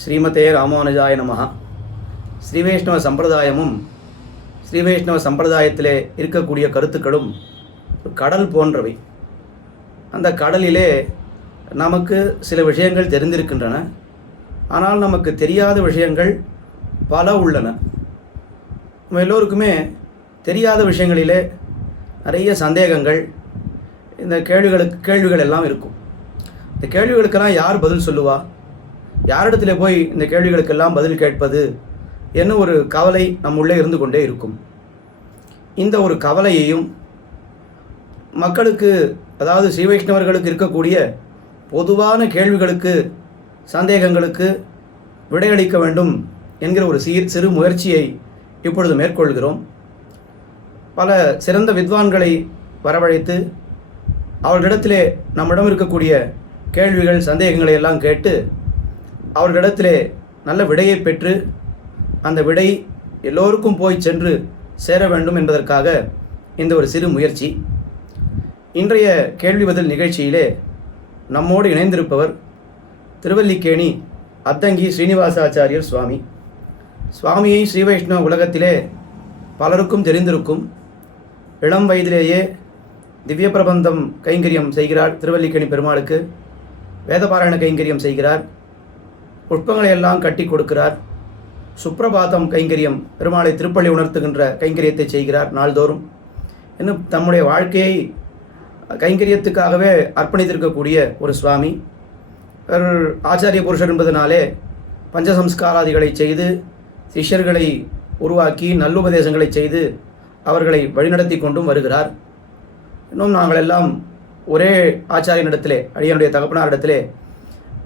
ஸ்ரீமதே ராமானுஜாய நமஹ. ஸ்ரீவைஷ்ணவ சம்பிரதாயமும் ஸ்ரீவைஷ்ணவ சம்பிரதாயத்திலே இருக்கக்கூடிய கருத்துக்களும் கடல் போன்றவை. அந்த கடலிலே நமக்கு சில விஷயங்கள் தெரிந்திருக்கின்றன. ஆனால் நமக்கு தெரியாத விஷயங்கள் பல உள்ளன. நம்ம எல்லோருக்குமே தெரியாத விஷயங்களிலே நிறைய சந்தேகங்கள், இந்த கேள்விகள் எல்லாம் இருக்கும். இந்த கேள்விகளுக்கெல்லாம் யார் பதில் சொல்லுவா? யாரிடத்தில் போய் இந்த கேள்விகளுக்கெல்லாம் பதில் கேட்பது என்ன ஒரு கவலை நம்முள்ளே இருந்து கொண்டே இருக்கும். இந்த ஒரு கவலையையும் மக்களுக்கு, அதாவது ஸ்ரீ வைஷ்ணவர்களுக்கு இருக்கக்கூடிய பொதுவான கேள்விகளுக்கு, சந்தேகங்களுக்கு விடையளிக்க வேண்டும் என்கிற ஒரு சிறு முயற்சியை இப்பொழுது மேற்கொள்கிறோம். பல சிறந்த வித்வான்களை வரவழைத்து அவர்களிடத்திலே நம்மிடம் இருக்கக்கூடிய கேள்விகள், சந்தேகங்களை எல்லாம் கேட்டு அவர்களிடத்திலே நல்ல விடையை பெற்று அந்த விடை எல்லோருக்கும் போய் சென்று சேர வேண்டும் என்பதற்காக இந்த ஒரு சிறு முயற்சி. இன்றைய கேள்வி பதில் நிகழ்ச்சியிலே நம்மோடு இணைந்திருப்பவர் திருவல்லிக்கேணி அத்தங்கி ஸ்ரீனிவாசாச்சாரியர் சுவாமி. சுவாமியை ஸ்ரீ வைஷ்ணவ உலகத்திலே பலருக்கும் தெரிந்திருக்கும். இளம் வயதிலேயே திவ்ய பிரபந்தம் கைங்கரியம் செய்கிறார். திருவல்லிக்கேணி பெருமாளுக்கு வேதபாராயண கைங்கரியம் செய்கிறார். புஷ்பங்களை எல்லாம் கட்டி கொடுக்கிறார். சுப்ரபாதம் கைங்கரியம், பெருமாளை திருப்பள்ளி உணர்த்துகின்ற கைங்கரியத்தை செய்கிறார் நாள்தோறும். இன்னும் தம்முடைய வாழ்க்கையை கைங்கரியத்துக்காகவே அர்ப்பணித்திருக்கக்கூடிய ஒரு சுவாமி. ஆச்சாரிய புருஷர் என்பதனாலே பஞ்சசம்ஸ்காராதிகளை செய்து சிஷ்யர்களை உருவாக்கி நல்லுபதேசங்களை செய்து அவர்களை வழிநடத்தி கொண்டும் வருகிறார். இன்னும் நாங்கள் எல்லாம் ஒரே ஆச்சாரியனிடத்திலே, அடியனுடைய தகப்பனாரிடத்திலே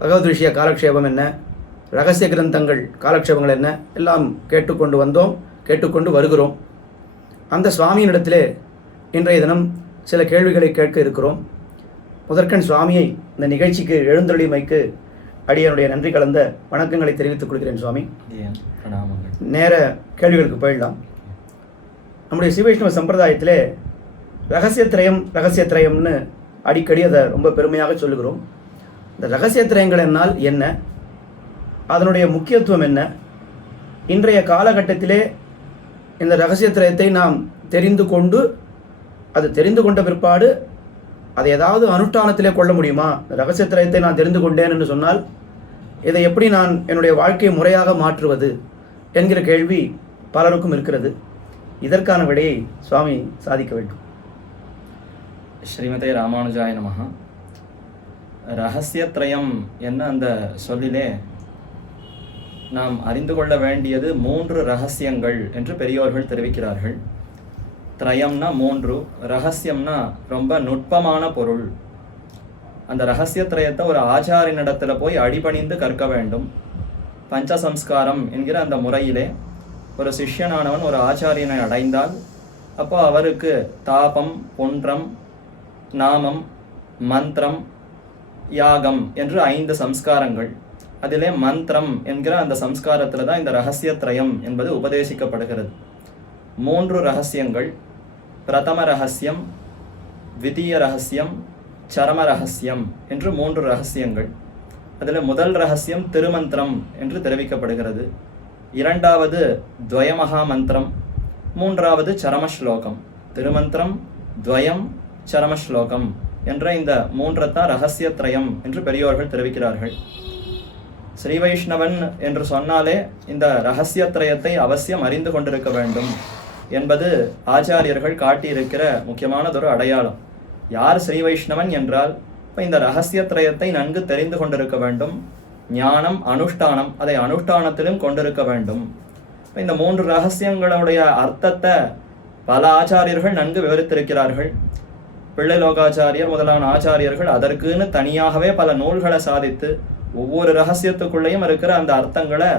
பகவத் விஷய காலக்ஷேபம் என்ன, ரகசிய கிரந்தங்கள் காலக்ஷேபங்கள் என்ன எல்லாம் கேட்டுக்கொண்டு வந்தோம், கேட்டுக்கொண்டு வருகிறோம். அந்த சுவாமியினிடத்திலே இன்றைய தினம் சில கேள்விகளை கேட்க இருக்கிறோம். முதற்கண் சுவாமியை இந்த நிகழ்ச்சிக்கு எழுந்தருளிமைக்கு அடியனுடைய நன்றி கலந்த வணக்கங்களை தெரிவித்துக் கொள்கிறேன். சுவாமி, நேர கேள்விகளுக்கு போயிடலாம். நம்முடைய ஸ்ரீ வைஷ்ணவ சம்பிரதாயத்திலே ரகசியத்திரயம்னு அடிக்கடி அதை ரொம்ப பெருமையாக சொல்லுகிறோம். இந்த ரகசியத்திரயங்கள் என்னால் என்ன, அதனுடைய முக்கியத்துவம் என்ன, இன்றைய காலகட்டத்திலே இந்த ரகசியத்திரயத்தை நாம் தெரிந்து கொண்ட பிற்பாடு அதை ஏதாவது அனுஷ்டானத்திலே கொள்ள முடியுமா? ரகசியத்திரயத்தை நான் தெரிந்து கொண்டேன் என்று சொன்னால் இதை எப்படி நான் என்னுடைய வாழ்க்கையை முறையாக மாற்றுவது என்கிற கேள்வி பலருக்கும் இருக்கிறது. இதற்கான விடையை சுவாமி சாதிக்க வேண்டும். ஸ்ரீமதே ராமானுஜாய நமஹ. ரகசியத்ரயம் என்ன அந்த சொல்லிலே நாம் அறிந்து கொள்ள வேண்டியது 3 ரகசியங்கள் என்று பெரியோர்கள் தெரிவிக்கிறார்கள். திரயம்னா 3, ரகசியம்னா ரொம்ப நுட்பமான பொருள். அந்த ரகசியத்ரயத்தை ஒரு ஆச்சாரியனிடத்தில் போய் அடிபணிந்து கற்க வேண்டும். பஞ்சசம்ஸ்காரம் என்கிற அந்த முறையிலே ஒரு சிஷ்யனானவன் ஒரு ஆச்சாரியனை அடைந்தால் அப்போ அவருக்கு தாபம், புன்றம், நாமம், மந்திரம், யாகம் என்று 5 சம்ஸ்காரங்கள். அதிலே மந்திரம் என்கிற அந்த சம்ஸ்காரத்தில் தான் இந்த ரகசியத்ரயம் என்பது உபதேசிக்கப்படுகிறது. 3 ரகசியங்கள்: பிரதம ரகசியம், த்விதீய ரகசியம், சரம ரகசியம் என்று 3 ரகசியங்கள். அதில் முதல் ரகசியம் திருமந்திரம் என்று தெரிவிக்கப்படுகிறது. இரண்டாவது துவயமகா மந்திரம், மூன்றாவது சரமஸ்லோகம். திருமந்திரம், துவயம், சரமஸ்லோகம் என்ற இந்த 3 ரகசியத்ரயம் என்று பெரியோர்கள் தெரிவிக்கிறார்கள். ஸ்ரீ வைஷ்ணவன் என்று சொன்னாலே இந்த ரகசியத்ரயத்தை அவசியம் அறிந்து கொண்டிருக்க வேண்டும் என்பது ஆச்சாரியர்கள் காட்டியிருக்கிற முக்கியமானதொரு அடையாளம். யார் ஸ்ரீ வைஷ்ணவன் என்றால் இப்போ இந்த ரகசியத்ரயத்தை நன்கு தெரிந்து கொண்டிருக்க வேண்டும். ஞானம், அனுஷ்டானம், அதை அனுஷ்டானத்திலும் கொண்டிருக்க வேண்டும். இப்போ இந்த 3 ரகசியங்களுடைய அர்த்தத்தை பல ஆச்சாரியர்கள் நன்கு விவரித்திருக்கிறார்கள். பிள்ளை லோகாச்சாரியர் முதலான ஆச்சாரியர்கள் அதற்குன்னு தனியாகவே பல நூல்களை சாதித்து ஒவ்வொரு ரகசியத்துக்குள்ளேயும் இருக்கிற அந்த அர்த்தங்களை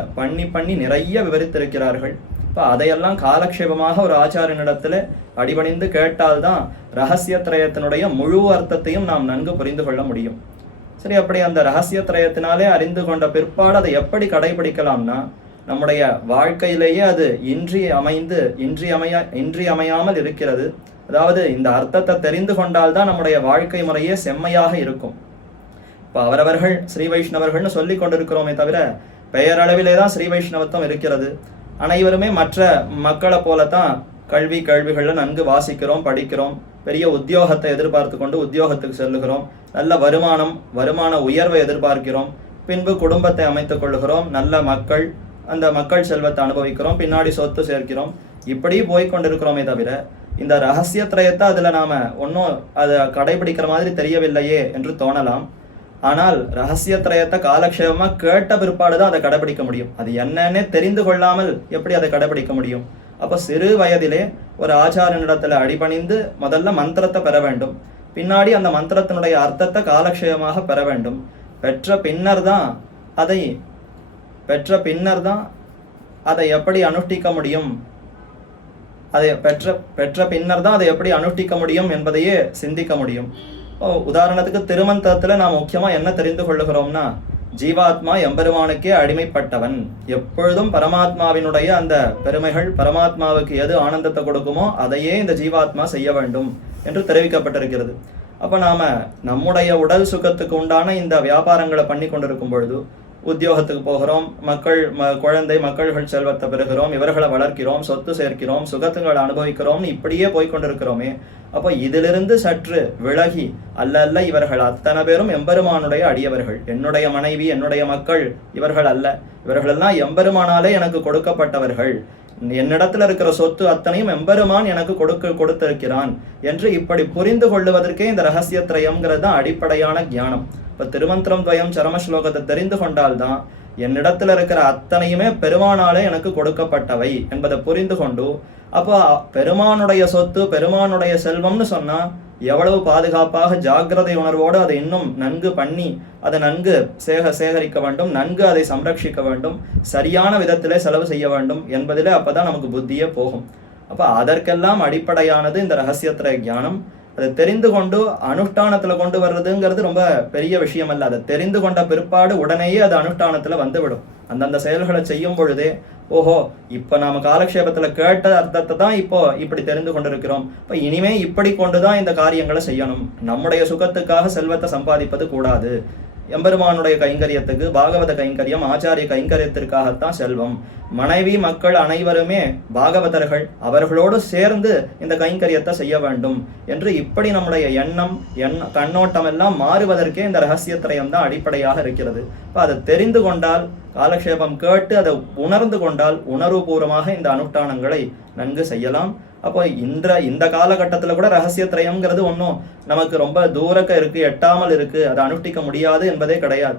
பண்ணி நிறைய விவரித்திருக்கிறார்கள். இப்போ அதையெல்லாம் காலக்ஷேபமாக ஒரு ஆச்சாரியனிடத்தில் அடிபணிந்து கேட்டால்தான் ரகசியத்ரயத்தினுடைய முழு அர்த்தத்தையும் நாம் நன்கு புரிந்து கொள்ள முடியும். சரி, அப்படி அந்த ரகசியத்ரயத்தினாலே அறிந்து கொண்ட பிற்பாடு அதை எப்படி கடைபிடிக்கலாம்னா, நம்முடைய வாழ்க்கையிலேயே அது இன்றியமையாமல் இருக்கிறது. அதாவது இந்த அர்த்தத்தை தெரிந்து கொண்டால்தான் நம்முடைய வாழ்க்கை முறையே செம்மையாக இருக்கும். இப்போ அவரவர்கள் ஸ்ரீ வைஷ்ணவர்கள்னு சொல்லி கொண்டிருக்கிறோமே தவிர பெயரளவிலே தான் ஸ்ரீ வைஷ்ணவத்துவம் இருக்கிறது. அனைவருமே மற்ற மக்களை போலத்தான் கேள்விகளில் நன்கு வாசிக்கிறோம், படிக்கிறோம், பெரிய உத்தியோகத்தை எதிர்பார்த்து கொண்டு உத்தியோகத்துக்கு செல்லுகிறோம், நல்ல வருமான உயர்வை எதிர்பார்க்கிறோம், பின்பு குடும்பத்தை அமைத்துக் கொள்ளுகிறோம், நல்ல அந்த மக்கள் செல்வத்தை அனுபவிக்கிறோம், பின்னாடி சொத்து சேர்க்கிறோம், இப்படி போய்கொண்டிருக்கிறோமே தவிர இந்த ரகசியத்திரயத்தை அதுல நாம ஒன்றும் அதை கடைபிடிக்கிற மாதிரி தெரியவில்லையே என்று தோணலாம். ஆனால் ரகசியத்திரயத்தை காலக்ஷேபமா கேட்ட பிற்பாடுதான் அதை கடைபிடிக்க முடியும். அது என்னன்னே தெரிந்து கொள்ளாமல் எப்படி அதை கடைபிடிக்க முடியும்? அப்போ சிறு வயதிலே ஒரு ஆச்சாரனிடத்துல அடிபணிந்து முதல்ல மந்திரத்தை பெற வேண்டும், பின்னாடி அந்த மந்திரத்தினுடைய அர்த்தத்தை காலக்ஷேபமாக பெற வேண்டும். பெற்ற பின்னர் தான் அதை எப்படி அனுஷ்டிக்க முடியும், அதை பெற்ற பின்னர் தான் அதை எப்படி அனுஷ்டிக்க முடியும் என்பதையே சிந்திக்க முடியும். உதாரணத்துக்கு திருமந்திரத்துல நாம் முக்கியமா என்ன தெரிந்து கொள்ளுகிறோம்னா, ஜீவாத்மா எம்பெருமானுக்கே அடிமைப்பட்டவன், எப்பொழுதும் பரமாத்மாவினுடைய அந்த பெருமைகள், பரமாத்மாவுக்கு எது ஆனந்தத்தை கொடுக்குமோ அதையே இந்த ஜீவாத்மா செய்ய வேண்டும் என்று தெரிவிக்கப்பட்டிருக்கிறது. அப்ப நாம நம்முடைய உடல் சுகத்துக்கு உண்டான இந்த வியாபாரங்களை பண்ணி கொண்டிருக்கும் பொழுது உத்தியோகத்துக்கு போகிறோம், மக்கள்கள் செல்வத்தை பெறுகிறோம், இவர்களை வளர்க்கிறோம், சொத்து சேர்க்கிறோம், சுகத்துங்களை அனுபவிக்கிறோம், இப்படியே போய்கொண்டிருக்கிறோமே. அப்போ இதிலிருந்து சற்று விலகி அல்ல இவர்கள் அத்தனை பேரும் எம்பெருமானுடைய அடியவர்கள், என்னுடைய மனைவி, என்னுடைய மக்கள் இவர்கள் அல்ல, இவர்களெல்லாம் எம்பெருமானாலே எனக்கு கொடுக்கப்பட்டவர்கள், என்னிடத்துல இருக்கிற சொத்து அத்தனையும் எம்பெருமான் எனக்கு கொடுத்திருக்கிறான் என்று இப்படி புரிந்து கொள்ளுவதற்கே இந்த ரகசியத்திரயம்ங்கிறது தான் அடிப்படையான ஞானம். இப்ப திருமந்திரம் துவயம் சரம ஸ்லோகத்தை தெரிந்து கொண்டால்தான் என்னிடத்துல இருக்கிற அத்தனையுமே பெருமானாலே எனக்கு கொடுக்கப்பட்டவை என்பதை புரிந்து கொண்டு, அப்போ பெருமானுடைய சொத்து, பெருமானுடைய செல்வம்னு சொன்னா எவ்வளவு பாதுகாப்பாக ஜாக்கிரதை உணர்வோடு அதை இன்னும் நன்கு பண்ணி அதை நன்கு சேகரிக்க வேண்டும், நன்கு அதை சம்ரட்சிக்க வேண்டும், சரியான விதத்திலே செலவு செய்ய வேண்டும் என்பதிலே அப்பதான் நமக்கு புத்தியே போகும். அப்ப அதற்கெல்லாம் அடிப்படையானது இந்த ரகசியத்திரய ஞானம். அதை தெரிந்து கொண்டு அனுஷ்டானத்துல கொண்டு வர்றதுங்கிறது ரொம்ப பெரிய விஷயம் அல்ல. அதை தெரிந்து கொண்ட பிற்பாடு உடனேயே அது அனுஷ்டானத்துல வந்துவிடும். அந்தந்த செயல்களை செய்யும் பொழுதே ஓஹோ, இப்ப நாம காலக்ஷேபத்துல கேட்ட அர்த்தத்தை தான் இப்போ இப்படி தெரிந்து கொண்டிருக்கிறோம், இப்ப இனிமே இப்படி கொண்டுதான் இந்த காரியங்களை செய்யணும். நம்முடைய சுகத்துக்காக செல்வத்தை சம்பாதிப்பது கூடாது, எம்பெருமானுடைய கைங்கரியத்துக்கு, பாகவத கைங்கரியம், ஆச்சாரிய கைங்கரியத்திற்காகத்தான் செல்வம். மனைவி மக்கள் அனைவருமே பாகவதர்கள், அவர்களோடு சேர்ந்து இந்த கைங்கரியத்தை செய்ய வேண்டும் என்று இப்படி நம்முடைய கண்ணோட்டம் எல்லாம் மாறுவதற்கே இந்த ரகசியத்திரயம் தான் அடிப்படையாக இருக்கிறது. இப்போ அதை தெரிந்து கொண்டால், காலக்ஷேபம் கேட்டு அதை உணர்ந்து கொண்டால் உணர்வுபூர்வமாக இந்த அனுஷ்டானங்களை நன்கு செய்யலாம். அப்போ இந்த காலகட்டத்தில் கூட ரகசியத்திரயம்ங்கிறது ஒன்றும் நமக்கு ரொம்ப தூரக்க இருக்கு, எட்டாமல் இருக்கு, அதை அனுஷ்டிக்க முடியாது என்பதே கிடையாது.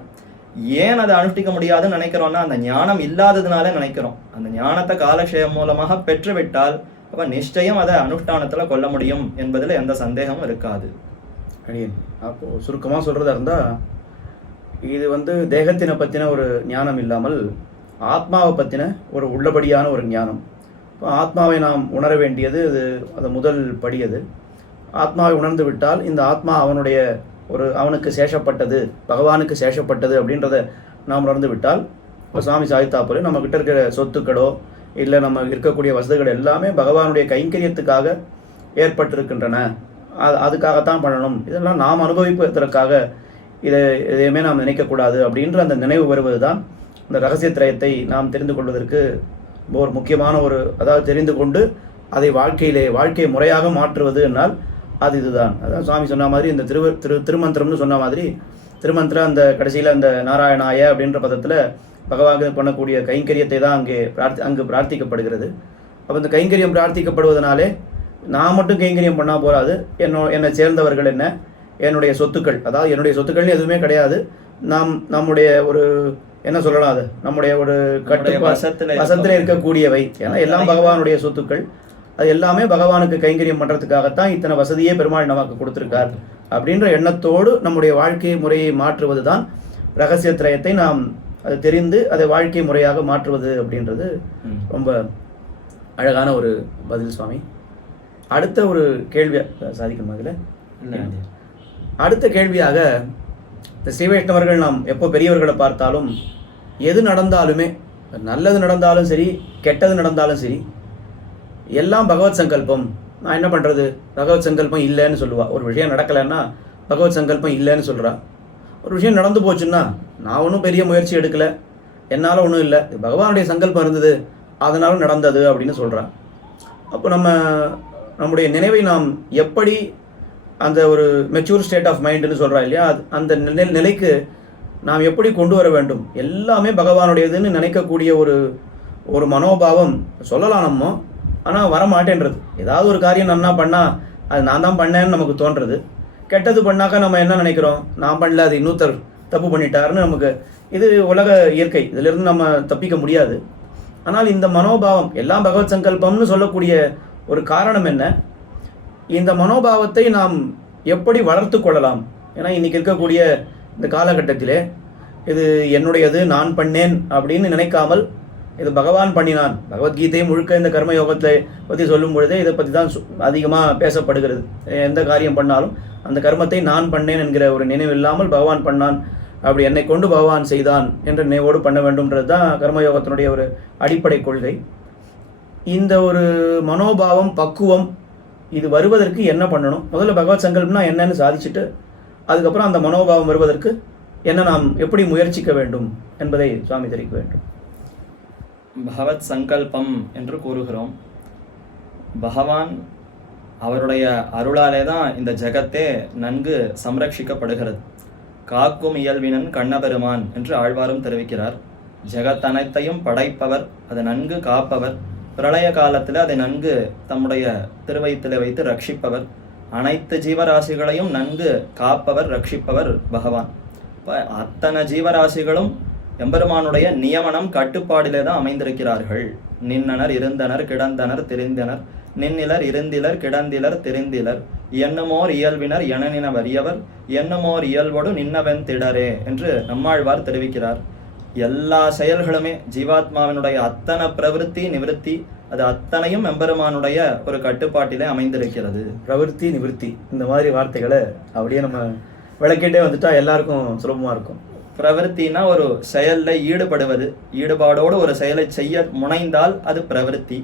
ஏன் அதை அனுஷ்டிக்க முடியாதுன்னு நினைக்கிறோம்னா, அந்த ஞானம் இல்லாததுனால நினைக்கிறோம். அந்த ஞானத்தை காலக்ஷேபம் மூலமாக பெற்றுவிட்டால் அப்ப நிச்சயம் அதை அனுஷ்டானத்துல கொள்ள முடியும் என்பதில் எந்த சந்தேகமும் இருக்காது. அப்போ சுருக்கமா சொல்றதா இருந்தா, இது தேகத்தினை பத்தின ஒரு ஞானம் இல்லாமல் ஆத்மாவை பத்தின ஒரு உள்ளபடியான ஒரு ஞானம். இப்போ ஆத்மாவை நாம் உணர வேண்டியது அது முதல் படி. அது ஆத்மாவை உணர்ந்து விட்டால் இந்த ஆத்மா அவனுக்கு சேஷப்பட்டது, பகவானுக்கு சேஷப்பட்டது அப்படின்றத நாம் உணர்ந்து விட்டால், இப்போ சாமி சாய்த்தாப்புல நம்ம கிட்ட இருக்கிற சொத்துக்களோ இல்லை நம்ம இருக்கக்கூடிய வசதிகள் எல்லாமே பகவானுடைய கைங்கரியத்துக்காக ஏற்பட்டிருக்கின்றன, அதுக்காகத்தான் பண்ணணும், இதெல்லாம் நாம் அனுபவிப்பதற்காக எதையுமே நாம் நினைக்கக்கூடாது அப்படின்ற அந்த நினைவு வருவது தான் இந்த ரகசியத்திரயத்தை நாம் தெரிந்து கொள்வதற்கு ஒரு முக்கியமான அதாவது தெரிந்து கொண்டு அதை வாழ்க்கை முறையாக மாற்றுவது என்னால் அது இதுதான். அதாவது சுவாமி சொன்ன மாதிரி இந்த திருமந்திரம்னு சொன்ன மாதிரி திருமந்திரம் அந்த கடைசியில் அந்த நாராயணாய அப்படின்ற பதத்தில் பகவானுக்கு பண்ணக்கூடிய கைங்கரியத்தை தான் அங்கு பிரார்த்திக்கப்படுகிறது. அப்போ இந்த கைங்கரியம் பிரார்த்திக்கப்படுவதனாலே நான் மட்டும் கைங்கரியம் பண்ணால் போகாது, என்னை சேர்ந்தவர்கள் என்ன, என்னுடைய சொத்துக்கள், அதாவது என்னுடைய சொத்துக்கள்னு எதுவுமே கிடையாது, நம்முடைய என்ன சொல்லலாம், அது நம்முடைய வசத்தில் இருக்கக்கூடியவை, ஏன்னா எல்லாம் பகவானுடைய சொத்துக்கள், அது எல்லாமே பகவானுக்கு கைங்கரியம் பண்ணுறதுக்காகத்தான் இத்தனை வசதியே பெருமாள் நமக்கு கொடுத்துருக்கார் அப்படின்ற எண்ணத்தோடு நம்முடைய வாழ்க்கை முறையை மாற்றுவது தான் ரகசியத்திரயத்தை நாம் அது தெரிந்து அதை வாழ்க்கை முறையாக மாற்றுவது அப்படின்றது ரொம்ப அழகான ஒரு பதில் சுவாமி. அடுத்த ஒரு கேள்வி சாதிக்கணும் அதில். அடுத்த கேள்வியாக, இந்த ஸ்ரீ வைஷ்ணவர்கள் நாம் எப்போ பெரியவர்களை பார்த்தாலும் எது நடந்தாலுமே, நல்லது நடந்தாலும் சரி கெட்டது நடந்தாலும் சரி, எல்லாம் பகவத் சங்கல்பம், நான் என்ன பண்ணுறது, பகவத் சங்கல்பம் இல்லைன்னு சொல்லுவா. ஒரு விஷயம் நடக்கலைன்னா பகவத் சங்கல்பம் இல்லைன்னு சொல்கிறா. ஒரு விஷயம் நடந்து போச்சுன்னா நான் ஒன்றும் பெரிய முயற்சி எடுக்கலை, என்னால் ஒன்றும் இல்லை, பகவானுடைய சங்கல்பம் இருந்தது அதனால நடந்தது அப்படின்னு சொல்கிறான். அப்போ நம்முடைய நினைவை நாம் எப்படி அந்த ஒரு மெச்சூர் ஸ்டேட் ஆஃப் மைண்டுன்னு சொல்கிறா இல்லையா, அந்த நிலைக்கு நாம் எப்படி கொண்டு வர வேண்டும்? எல்லாமே பகவானுடையதுன்னு நினைக்கக்கூடிய ஒரு மனோபாவம் சொல்லலாம் நம்ம, ஆனால் வரமாட்டேன்றது. ஏதாவது ஒரு காரியம் நன்னா பண்ணால் அது நான் தான் பண்ணேன்னு நமக்கு தோன்றது. கெட்டது பண்ணாக்கா நம்ம என்ன நினைக்கிறோம், நான் பண்ணல, அது இன்னொருத்தர் தப்பு பண்ணிட்டாருன்னு நமக்கு. இது உலக இயற்கை, இதிலிருந்து நம்ம தப்பிக்க முடியாது. ஆனால் இந்த மனோபாவம் எல்லாம் பகவத் சங்கல்பம்னு சொல்லக்கூடிய ஒரு காரணம் என்ன? இந்த மனோபாவத்தை நாம் எப்படி வளர்த்து கொள்ளலாம்? ஏன்னா இன்றைக்கி இருக்கக்கூடிய இந்த காலகட்டத்திலே இது என்னுடையது, நான் பண்ணேன் அப்படின்னு நினைக்காமல் இது பகவான் பண்ணினான். பகவத்கீதை முழுக்க இந்த கர்மயோகத்தை பற்றி சொல்லும் பொழுதே இதை பற்றி தான் அதிகமாக பேசப்படுகிறது. எந்த காரியம் பண்ணாலும் அந்த கர்மத்தை நான் பண்ணேன் என்கிற ஒரு நினைவு இல்லாமல் பகவான் பண்ணான், அப்படி என்னை கொண்டு பகவான் செய்தான் என்ற நினைவோடு பண்ண வேண்டும்ன்றது தான் கர்மயோகத்தினுடைய ஒரு அடிப்படை கொள்கை. இந்த ஒரு மனோபாவம், பக்குவம் இது வருவதற்கு என்ன பண்ணணும்? முதல்ல பகவத் சங்கல்பம்னா என்னன்னு சாதிச்சுட்டு அதுக்கப்புறம் அந்த மனோபாவம் வருவதற்கு என்ன நாம் எப்படி முயற்சிக்க வேண்டும் என்பதை சுவாமி தெரிவிக்க வேண்டும். பகவத் சங்கல்பம் என்று கூறுகிறோம். பகவான் அவருடைய அருளாலே தான் இந்த ஜகத்தே நன்கு சம்ரட்சிக்கப்படுகிறது. காக்கும் இயல்பினன் கண்ணபெருமான் என்று ஆழ்வாரும் தெரிவிக்கிறார். ஜெகத் அனைத்தையும் படைப்பவர், அதை நன்கு காப்பவர், பிரளய காலத்தில் அதை நன்கு தம்முடைய திருவயிற்றில் வைத்து ரட்சிப்பவர், அனைத்து ஜீவராசிகளையும் நன்கு காப்பவர், ரட்சிப்பவர் பகவான். இப்போ அத்தனை ஜீவராசிகளும் எம்பெருமானுடைய நியமனம் கட்டுப்பாடிலே தான் அமைந்திருக்கிறார்கள். நின்னனர் இருந்தனர் கிடந்தனர் திரிந்தனர், நின்னிலர் இருந்திலர் கிடந்திலர் திரிந்திலர், எண்ணுமோர் இயல்பினர் எனனின வறியவர், எண்ணுமோர் இயல்போடு நின்னவன் திடரே என்று நம்மாழ்வார் தெரிவிக்கிறார். எல்லா செயல்களுமே ஜீவாத்மாவினுடைய அத்தனை பிரவிற்த்தி நிவிருத்தி அது அத்தனையும் எம்பெருமானுடைய ஒரு கட்டுப்பாட்டிலே அமைந்திருக்கிறது. பிரவிற்த்தி நிவிருத்தி இந்த மாதிரி வார்த்தைகளை அப்படியே நம்ம விளக்கிட்டே வந்துட்டா எல்லாருக்கும் சுலபமாக இருக்கும். பிரவிற்த்தினா ஒரு செயலில் ஈடுபடுவது, ஈடுபாடோடு ஒரு செயலை செய்ய முனைந்தால் அது பிரவிற்த்தி.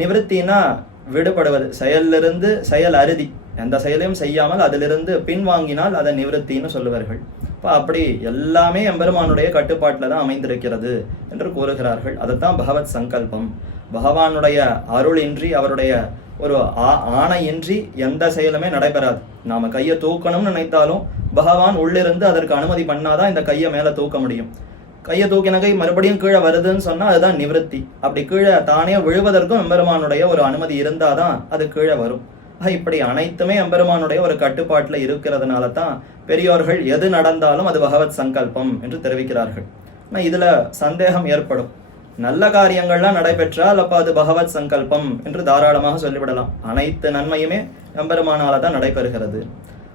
நிவிருத்தினா விடுபடுவது, செயலிலிருந்து செயல் அறுதி, எந்த செயலையும் செய்யாமல் அதிலிருந்து பின்வாங்கினால் அதை நிவிருத்தின்னு சொல்லுவார்கள். இப்போ அப்படி எல்லாமே எம்பெருமானுடைய கட்டுப்பாட்டில் தான் அமைந்திருக்கிறது என்று கூறுகிறார்கள். அதைத்தான் பகவத் சங்கல்பம். பகவானுடைய அருளின்றி, அவருடைய ஒரு ஆணையின்றி எந்த செயலுமே நடைபெறாது. நாம கையை தூக்கணும்னு நினைத்தாலும் பகவான் உள்ளிருந்து அதற்கு அனுமதி பண்ணாதான் இந்த கையை மேலே தூக்க முடியும். கையை தூக்கின கை மறுபடியும் கீழே வருதுன்னு சொன்னால் அதுதான் நிவிருத்தி. அப்படி கீழே தானே விழுவதற்கும் எம்பெருமானுடைய ஒரு அனுமதி இருந்தாதான் அது கீழே வரும். இப்படி அனைத்துமே எம்பெருமானுடைய ஒரு கட்டுப்பாட்டில் இருக்கிறதுனால தான் பெரியோர்கள் எது நடந்தாலும் அது பகவத் சங்கல்பம் என்று தெரிவிக்கிறார்கள். ஆனால் இதில் சந்தேகம் ஏற்படும். நல்ல காரியங்கள்லாம் நடைபெற்றால் அப்போ அது பகவத் சங்கல்பம் என்று தாராளமாக சொல்லிவிடலாம். அனைத்து நன்மையுமே எம்பெருமானால தான் நடைபெறுகிறது.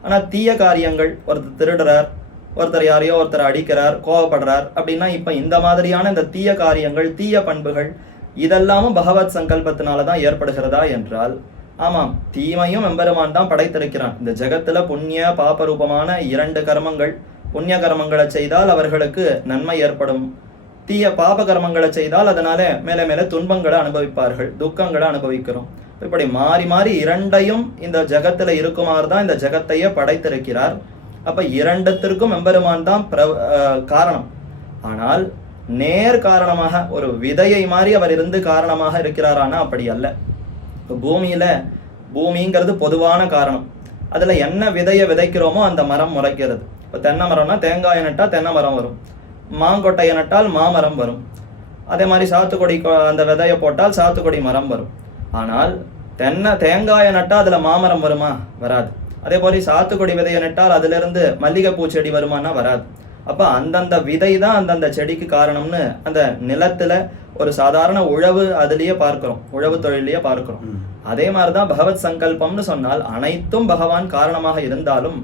ஆனால் தீய காரியங்கள், ஒருத்தர் திருடுறார், ஒருத்தர் யாரையோ ஒருத்தர் அடிக்கிறார், கோவப்படுறார் அப்படின்னா இப்போ இந்த மாதிரியான இந்த தீய காரியங்கள், தீய பண்புகள் இதெல்லாமும் பகவத் சங்கல்பத்தினால தான் ஏற்படுகிறதா என்றால் ஆமாம், தீமையும் எம்பெருமான் தான் படைத்திருக்கிறான். இந்த ஜெகத்துல புண்ணிய பாப ரூபமான 2 கர்மங்கள். புண்ணிய கர்மங்களை செய்தால் அவர்களுக்கு நன்மை ஏற்படும், தீய பாப கர்மங்களை செய்தால் அதனால மேலே மேலே துன்பங்களை அனுபவிப்பார்கள், துக்கங்களை அனுபவிக்கிறோம். இப்படி மாறி மாறி இரண்டையும் இந்த ஜெகத்துல இருக்குமாறு தான் இந்த ஜெகத்தையே படைத்திருக்கிறார். அப்ப இரண்டத்திற்கும் எம்பெருமான் தான் காரணம். ஆனால் நேர் காரணமாக ஒரு விதையை மாறி அவர் இருந்து காரணமாக இருக்கிறாரானா அப்படி அல்ல. பூமிங்கிறது பொதுவான காரணம். அதுல என்ன விதையை விதைக்கிறோமோ அந்த மரம் முளைக்கிறது. இப்போ தென்னை மரம்னா தேங்காயை நட்டா தென்னை மரம் வரும், மாங்கொட்டையை நட்டால் மாமரம் வரும். அதே மாதிரி சாத்துக்குடி அந்த விதையை போட்டால் சாத்துக்குடி மரம் வரும். ஆனால் தேங்காயை நட்டால் அதுல மாமரம் வருமா? வராது. அதே போல சாத்துக்குடி விதையை நட்டால் அதுல இருந்து மல்லிகைப்பூ செடி வருமானா? வராது. அப்ப அந்தந்த விதை தான் அந்தந்த செடிக்கு காரணம்னு அந்த நிலத்துல ஒரு சாதாரண உழவு அதுலயே பார்க்கிறோம், உழவு தொழிலையே பார்க்கிறோம். அதே மாதிரிதான் பகவத் சங்கல்பம்னு சொன்னால் அனைத்தும் பகவான் காரணமாக இருந்தாலும்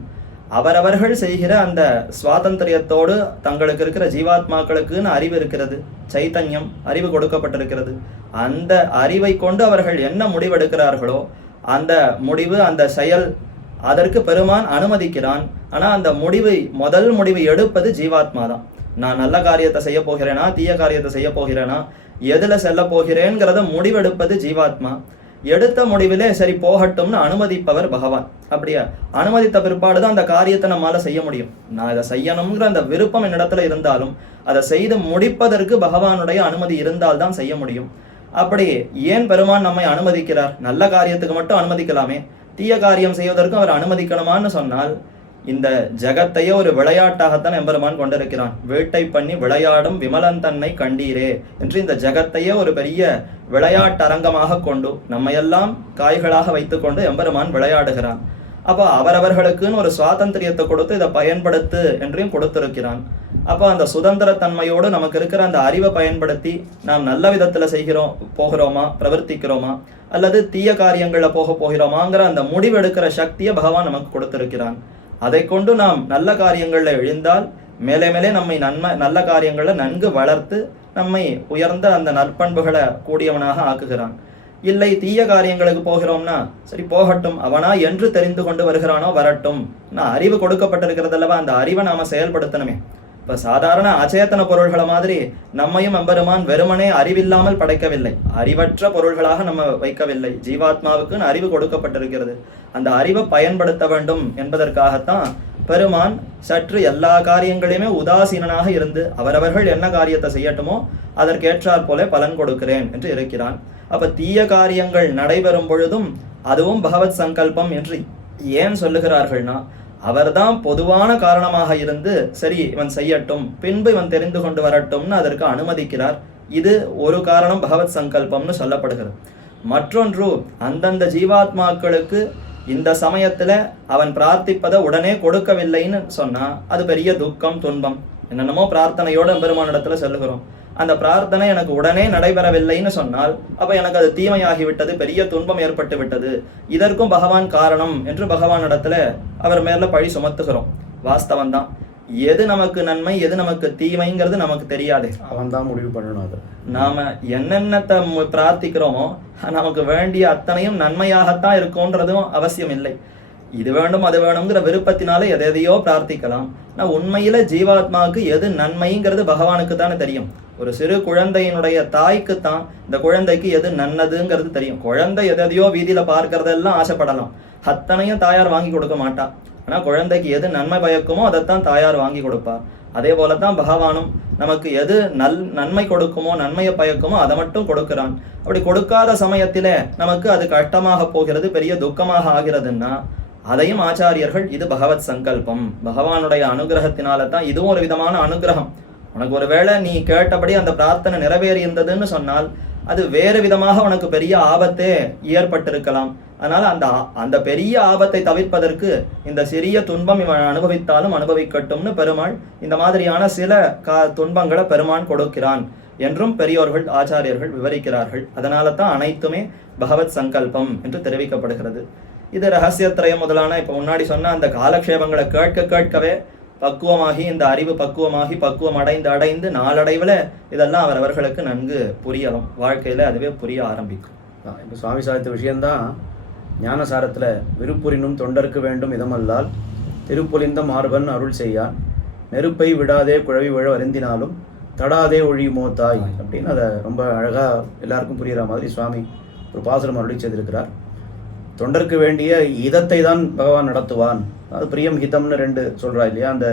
அவரவர்கள் செய்கிற அந்த சுவாதந்திரியத்தோடு தங்களுக்கு இருக்கிற ஜீவாத்மாக்களுக்குன்னு அறிவு இருக்கிறது, சைத்தன்யம் அறிவு கொடுக்கப்பட்டிருக்கிறது. அந்த அறிவை கொண்டு அவர்கள் என்ன முடிவெடுக்கிறார்களோ அந்த முடிவு, அந்த செயல் அதற்கு பெருமான் அனுமதிக்கிறான். ஆனா அந்த முதல் முடிவு எடுப்பது ஜீவாத்மா தான். நான் நல்ல காரியத்தை செய்ய போகிறேனா, தீய காரியத்தை செய்ய போகிறேனா, எதுல செல்ல போகிறேங்கிறத முடிவெடுப்பது ஜீவாத்மா. எடுத்த முடிவிலே சரி போகட்டும்னு அனுமதிப்பவர் பகவான். அப்படியா அனுமதித்த பிற்பாடு தான் அந்த காரியத்தை நம்மால செய்ய முடியும். நான் இதை செய்யணுங்கிற அந்த விருப்பம் என்னிடத்துல இருந்தாலும் அதை செய்து முடிப்பதற்கு பகவானுடைய அனுமதி இருந்தால்தான் செய்ய முடியும். அப்படி ஏன் பெருமான் நம்மை அனுமதிக்கிறார்? நல்ல காரியத்துக்கு மட்டும் அனுமதிக்கலாமே, தீய காரியம் செய்வதற்கும் அவர் அனுமதிக்கணுமான்னு சொன்னால், இந்த ஜகத்தையே ஒரு விளையாட்டாகத்தான் எம்பெருமான் கொண்டிருக்கிறான். வேட்டை பண்ணி விளையாடும் விமலன் தன்னை கண்டீரே என்று இந்த ஜகத்தையே ஒரு பெரிய விளையாட்டரங்கமாக கொண்டு நம்மையெல்லாம் காய்களாக வைத்துக்கொண்டு எம்பெருமான் விளையாடுகிறான். அப்போ அவரவர்களுக்குன்னு ஒரு சுவாதந்திரியத்தை கொடுத்து இதை பயன்படுத்து என்றையும் கொடுத்திருக்கிறான். அப்போ அந்த சுதந்திரத்தன்மையோடு நமக்கு இருக்கிற அந்த அறிவை பயன்படுத்தி நாம் நல்ல விதத்துல போகிறோமா, பிரவர்த்திக்கிறோமா, அல்லது தீய காரியங்கள்ல போகிறோமாங்கிற அந்த முடிவெடுக்கிற சக்தியை பகவான் நமக்கு கொடுத்திருக்கிறான். அதை கொண்டு நாம் நல்ல காரியங்கள்ல எழுந்தால் மேலே மேலே நம்மை நல்ல காரியங்களை நன்கு வளர்த்து நம்மை உயர்ந்த அந்த நற்பண்புகளை கூடியவனாக ஆக்குகிறான். இல்லை தீய காரியங்களுக்கு போகிறோம்னா சரி போகட்டும், அவனா என்று தெரிந்து கொண்டு வருகிறானோ வரட்டும். அறிவு கொடுக்கப்பட்டிருக்கிறதல்லவா, அந்த அறிவை நாம செயல்படுத்தணுமே. இப்ப சாதாரண அச்சேதன பொருள்களை மாதிரி நம்மையும் எம்பெருமான் வெறுமனே அறிவில்லாமல் படைக்கவில்லை, அறிவற்ற பொருள்களாக நம்ம வைக்கவில்லை. ஜீவாத்மாவுக்குன்னு அறிவு கொடுக்கப்பட்டிருக்கிறது. அந்த அறிவை பயன்படுத்த வேண்டும் என்பதற்காகத்தான் பெருமான் சற்று எல்லா காரியங்களையுமே உதாசீனனாக இருந்து அவரவர்கள் என்ன காரியத்தை செய்யட்டுமோ அதற்கேற்றாற் போல பலன் கொடுக்கிறேன் என்று இருக்கிறான். அப்ப தீய காரியங்கள் நடைபெறும் பொழுதும் அதுவும் பகவத் சங்கல்பம் என்று ஏன் சொல்லுகிறார்கள்னா, அவர்தான் பொதுவான காரணமாக இருந்து சரி இவன் செய்யட்டும், பின்பு இவன் தெரிந்து கொண்டு வரட்டும்னு அதற்கு அனுமதிக்கிறார். இது ஒரு காரணம் பகவத் சங்கல்பம்னு சொல்லப்படுகிறது. மற்றொன்று, அந்தந்த ஜீவாத்மாக்களுக்கு இந்த சமயத்துல அவன் பிரார்த்திப்பதை உடனே கொடுக்கவில்லைன்னு சொன்னா அது பெரிய துக்கம், துன்பம். என்னென்னமோ பிரார்த்தனையோட பெருமானிடத்துல சொல்லுகிறோம். அந்த பிரார்த்தனை எனக்கு உடனே நடைபெறவில்லைன்னு சொன்னால் அப்ப எனக்கு அது தீமையாகிவிட்டது, பெரிய துன்பம் ஏற்பட்டு விட்டது, இதற்கும் பகவான் காரணம் என்று பகவானிடத்துல அவர் மேல பழி சுமத்துகிறோம். வாஸ்தவம் தான். எது நமக்கு நன்மை எது நமக்கு தீமைங்கிறது நமக்கு தெரியாதே, அவன் தான் முடிவு பண்ணணும். அது நாம என்னென்னத்தை பிரார்த்திக்கிறோமோ நமக்கு வேண்டிய அத்தனையும் நன்மையாகத்தான் இருக்கும்ன்றதும் அவசியம் இல்லை. இது வேண்டும் அது வேணுங்கிற விருப்பத்தினால எதையோ பிரார்த்திக்கலாம். ஆனா உண்மையில ஜீவாத்மாவுக்கு எது நன்மைங்கிறது பகவானுக்கு தானே தெரியும். ஒரு சிறு குழந்தையினுடைய தாய்க்கு தான் இந்த குழந்தைக்கு எது நல்லதுங்கிறது தெரியும். குழந்தை எதையோ வீதியில பார்க்கறதெல்லாம் ஆசைப்படலாம், அத்தனையும் தாயார் வாங்கி கொடுக்க மாட்டா. ஆனா குழந்தைக்கு எது நன்மை பயக்குமோ அதைத்தான் தாயார் வாங்கி கொடுப்பா. அதே போலதான் பகவானும் நமக்கு எது நன்மை கொடுக்குமோ நன்மையை பயக்குமோ அதை மட்டும் கொடுக்கிறான். அப்படி கொடுக்காத சமயத்தில நமக்கு அது கஷ்டமாக போகிறது, பெரிய துக்கமாக ஆகிறதுன்னா அதையும் ஆச்சாரியர்கள் இது பகவத் சங்கல்பம், பகவானுடைய அனுகிரகத்தினால தான், இதுவும் ஒரு விதமான அனுகிரகம். உனக்கு ஒருவேளை நீ கேட்டபடி அந்த பிரார்த்தனை நிறைவேறி இருந்ததுன்னு சொன்னால் அது வேறு விதமாக உனக்கு பெரிய ஆபத்தே ஏற்பட்டிருக்கலாம். அதனால அந்த பெரிய ஆபத்தை தவிர்ப்பதற்கு இந்த சிறிய துன்பம் இவன் அனுபவித்தாலும் அனுபவிக்கட்டும்னு பெருமாள் இந்த மாதிரியான சில துன்பங்களை பெருமான் கொடுக்கிறான் என்றும் பெரியோர்கள் ஆச்சாரியர்கள் விவரிக்கிறார்கள். அதனால தான் அனைத்துமே பகவத் சங்கல்பம் என்று தெரிவிக்கப்படுகிறது. இது ரகசியத்திரயம் முதலான இப்ப முன்னாடி சொன்ன அந்த காலக்ஷேபங்களை கேட்கவே பக்குவமாகி இந்த அறிவு பக்குவம் அடைந்து நாளடைவுல இதெல்லாம் அவர்களுக்கு நன்கு புரியலாம், வாழ்க்கையில அதுவே புரிய ஆரம்பிக்கும். இப்போ சுவாமி சாதித்த விஷயம்தான் ஞானசாரத்துல விருப்புரினும் தொண்டருக்கு வேண்டும் இதமல்லால் திருப்பொலிந்த மார்பன் அருள் செய்யான் நெருப்பை விடாதே குழவி விழ வருந்தினாலும் தடாதே ஒழியுமோ தாய் அப்படின்னு அதை ரொம்ப அழகா எல்லாருக்கும் புரிகிற மாதிரி சுவாமி ஒரு பாசுரம் அருளி செய்திருக்கிறார். தொண்டருக்கு வேண்டிய இதத்தை தான் பகவான் நடத்துவான். அது பிரியம் ஹிதம்னு ரெண்டு சொல்றா இல்லையா? அந்த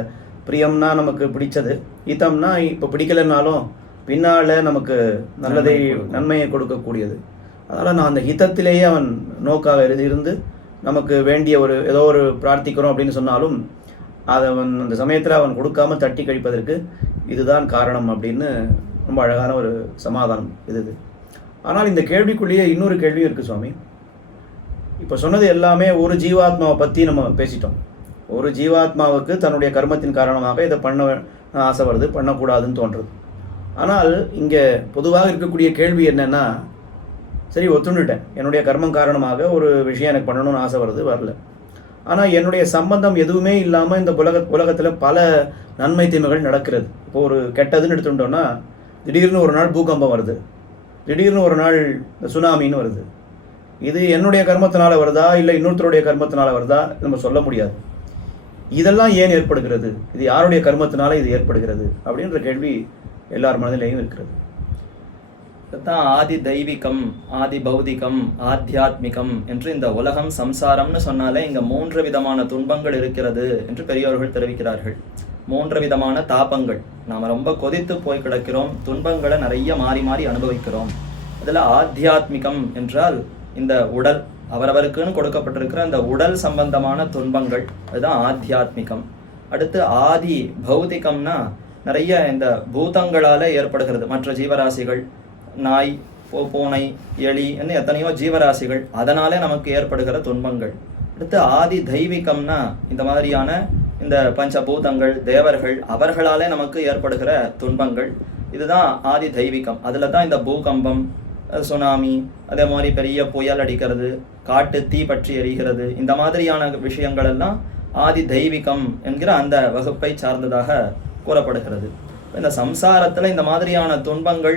பிரியம்னா நமக்கு பிடிச்சது, ஹிதம்னா இப்போ பிடிக்கலைன்னாலும் பின்னால நமக்கு நல்லதை நன்மையை கொடுக்கக்கூடியது. அதனால் நான் அந்த ஹிதத்திலேயே அவன் நோக்காக இருந்து நமக்கு வேண்டிய ஒரு ஏதோ ஒரு பிரார்த்திக்கிறோம் அப்படின்னு சொன்னாலும் அதை அவன் அந்த சமயத்தில் அவன் கொடுக்காம தட்டி கழிப்பதற்கு இதுதான் காரணம் அப்படின்னு ரொம்ப அழகான ஒரு சமாதானம் இது. ஆனால் இந்த கேள்விக்குள்ளேயே இன்னொரு கேள்வியும் இருக்குது சுவாமி. இப்போ சொன்னது எல்லாமே ஒரு ஜீவாத்மாவை பற்றி நம்ம பேசிட்டோம். ஒரு ஜீவாத்மாவுக்கு தன்னுடைய கர்மத்தின் காரணமாக இதை பண்ண ஆசை வருது, பண்ணக்கூடாதுன்னு தோன்றுறது. ஆனால் இங்கே பொதுவாக இருக்கக்கூடிய கேள்வி என்னென்னா, சரி ஒத்துண்டுட்டேன், என்னுடைய கர்மம் காரணமாக ஒரு விஷயம் எனக்கு பண்ணணும்னு ஆசை வருது, வரல. ஆனால் என்னுடைய சம்பந்தம் எதுவுமே இல்லாமல் இந்த உலகத்தில் பல நன்மை தீமைகள் நடக்கிறது. இப்போ ஒரு கெட்டதுன்னு எடுத்துட்டோம்னா திடீர்னு ஒரு நாள் பூகம்பம் வருது, திடீர்னு ஒரு நாள் சுனாமின்னு வருது. இது என்னுடைய கர்மத்தினால வருதா இல்லை இன்னொருத்தருடைய கர்மத்தினால வருதா நம்ம சொல்ல முடியாது. இதெல்லாம் ஏன் ஏற்படுகிறது, இது யாருடைய கர்மத்தினால இது ஏற்படுகிறது அப்படின்ற கேள்வி எல்லார் மனதிலையும் இருக்கிறது. இதுதான் ஆதி தெய்வீகம், ஆதி பௌதிகம், ஆத்தியாத்மிகம் என்று இந்த உலகம் சம்சாரம்னு சொன்னாலே இங்க 3 விதமான துன்பங்கள் இருக்கிறது என்று பெரியோர்கள் தெரிவிக்கிறார்கள். 3 விதமான தாபங்கள். நாம ரொம்ப கொதித்து போய் கிடக்கிறோம், துன்பங்களை நிறைய மாறி மாறி அனுபவிக்கிறோம். அதுல ஆத்தியாத்மிகம் என்றால் இந்த உடல், அவரவருக்குன்னு கொடுக்கப்பட்டிருக்கிற அந்த உடல் சம்பந்தமான துன்பங்கள், அதுதான் ஆத்தியாத்மிகம். அடுத்து ஆதி பௌதிகம்னா நிறைய இந்த பூதங்களால ஏற்படுகிறது, மற்ற ஜீவராசிகள், நாய், பூனை, எலி என்ன எத்தனையோ ஜீவராசிகள், அதனாலே நமக்கு ஏற்படுகிற துன்பங்கள். அடுத்து ஆதி தெய்வீகம்னா இந்த மாதிரியான இந்த பஞ்சபூதங்கள், தேவர்கள், அவர்களாலே நமக்கு ஏற்படுகிற துன்பங்கள். இதுதான் ஆதி தெய்வீகம். அதுல தான் இந்த பூகம்பம், சுனாமி, அதே மாதிரி பெரிய புயல் அடிக்கிறது, காட்டு தீ பற்றி எரிகிறது, இந்த மாதிரியான விஷயங்கள் எல்லாம் ஆதி தெய்வீகம் என்கிற அந்த வகுப்பை சார்ந்ததாக கூறப்படுகிறது. இந்த சம்சாரத்துல இந்த மாதிரியான துன்பங்கள்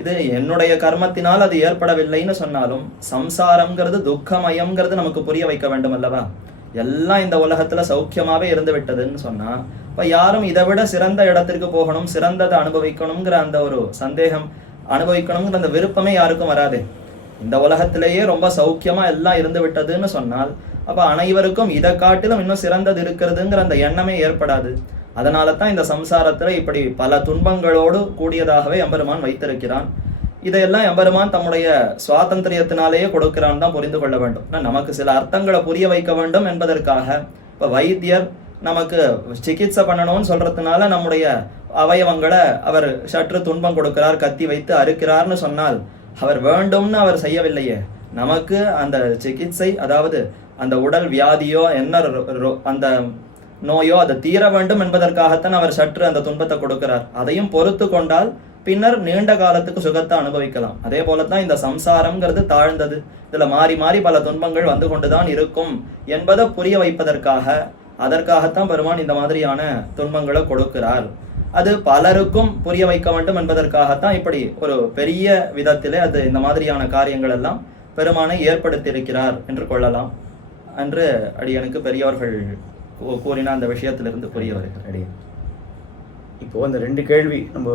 இது என்னுடைய கர்மத்தினால் அது ஏற்படவில்லைன்னு சொன்னாலும் சம்சாரம்ங்கிறது துக்கமயம்ங்கிறது நமக்கு புரிய வைக்க வேண்டும் அல்லவா? எல்லாம் இந்த உலகத்துல சௌக்கியமாவே இருந்து விட்டதுன்னு சொன்னா இப்ப யாரும் இதை விட சிறந்த இடத்திற்கு போகணும், சிறந்ததை அனுபவிக்கணுங்கிற அந்த ஒரு சந்தேகம், அனுபவிக்கணுங்கிற அந்த விருப்பமே யாருக்கும் வராதே. இந்த உலகத்திலேயே ரொம்ப சௌக்கியமா எல்லாம் இருந்து விட்டதுன்னு சொன்னால் அப்ப அனைவருக்கும் இதை காட்டிலும் இன்னும் சிறந்தது இருக்கிறதுங்கிற அந்த எண்ணமே ஏற்படாது. அதனால தான் இந்த சம்சாரத்துல இப்படி பல துன்பங்களோடு கூடியதாகவே எம்பெருமான் வைத்திருக்கிறான். இதையெல்லாம் எம்பெருமான் தம்முடைய சுவாதந்திரியத்தினாலேயே கொடுக்கிறான் தான் புரிந்து கொள்ள வேண்டும். நமக்கு சில அர்த்தங்களை புரிய வைக்க வேண்டும் என்பதற்காக இப்ப வைத்தியர் நமக்கு சிகிச்சை பண்ணணும்னு சொல்றதுனால நம்முடைய அவயவங்களை அவர் சற்று துன்பம் கொடுக்கிறார், கத்தி வைத்து அறுக்கிறார்னு சொன்னால் அவர் வேண்டும்னு அவர் செய்யவில்லையே. நமக்கு அந்த சிகிச்சை, அதாவது அந்த உடல் வியாதியோ என்ன அந்த நோயோ அதை தீர வேண்டும் என்பதற்காகத்தான் அவர் சற்று அந்த துன்பத்தை கொடுக்கிறார். அதையும் பொறுத்து கொண்டால் பின்னர் நீண்ட காலத்துக்கு சுகத்தை அனுபவிக்கலாம். அதே போலதான் இந்த சம்சாரம்ங்கிறது தாழ்ந்தது, இதுல மாறி மாறி பல துன்பங்கள் வந்து கொண்டுதான் இருக்கும் என்பதை புரிய வைப்பதற்காக, அதற்காகத்தான் பெருமான் இந்த மாதிரியான துன்பங்களை கொடுக்கிறார். அது பலருக்கும் புரிய வைக்க வேண்டும் என்பதற்காகத்தான் இப்படி ஒரு பெரிய விதத்திலே அது இந்த மாதிரியான காரியங்கள் எல்லாம் பெருமானை ஏற்படுத்தியிருக்கிறார் என்று கொள்ளலாம் என்று அடியனுக்கு பெரியவர்கள் கூறின அந்த விஷயத்திலிருந்து புரிய வருகிறது. இப்போ அந்த 2 கேள்வி நம்ம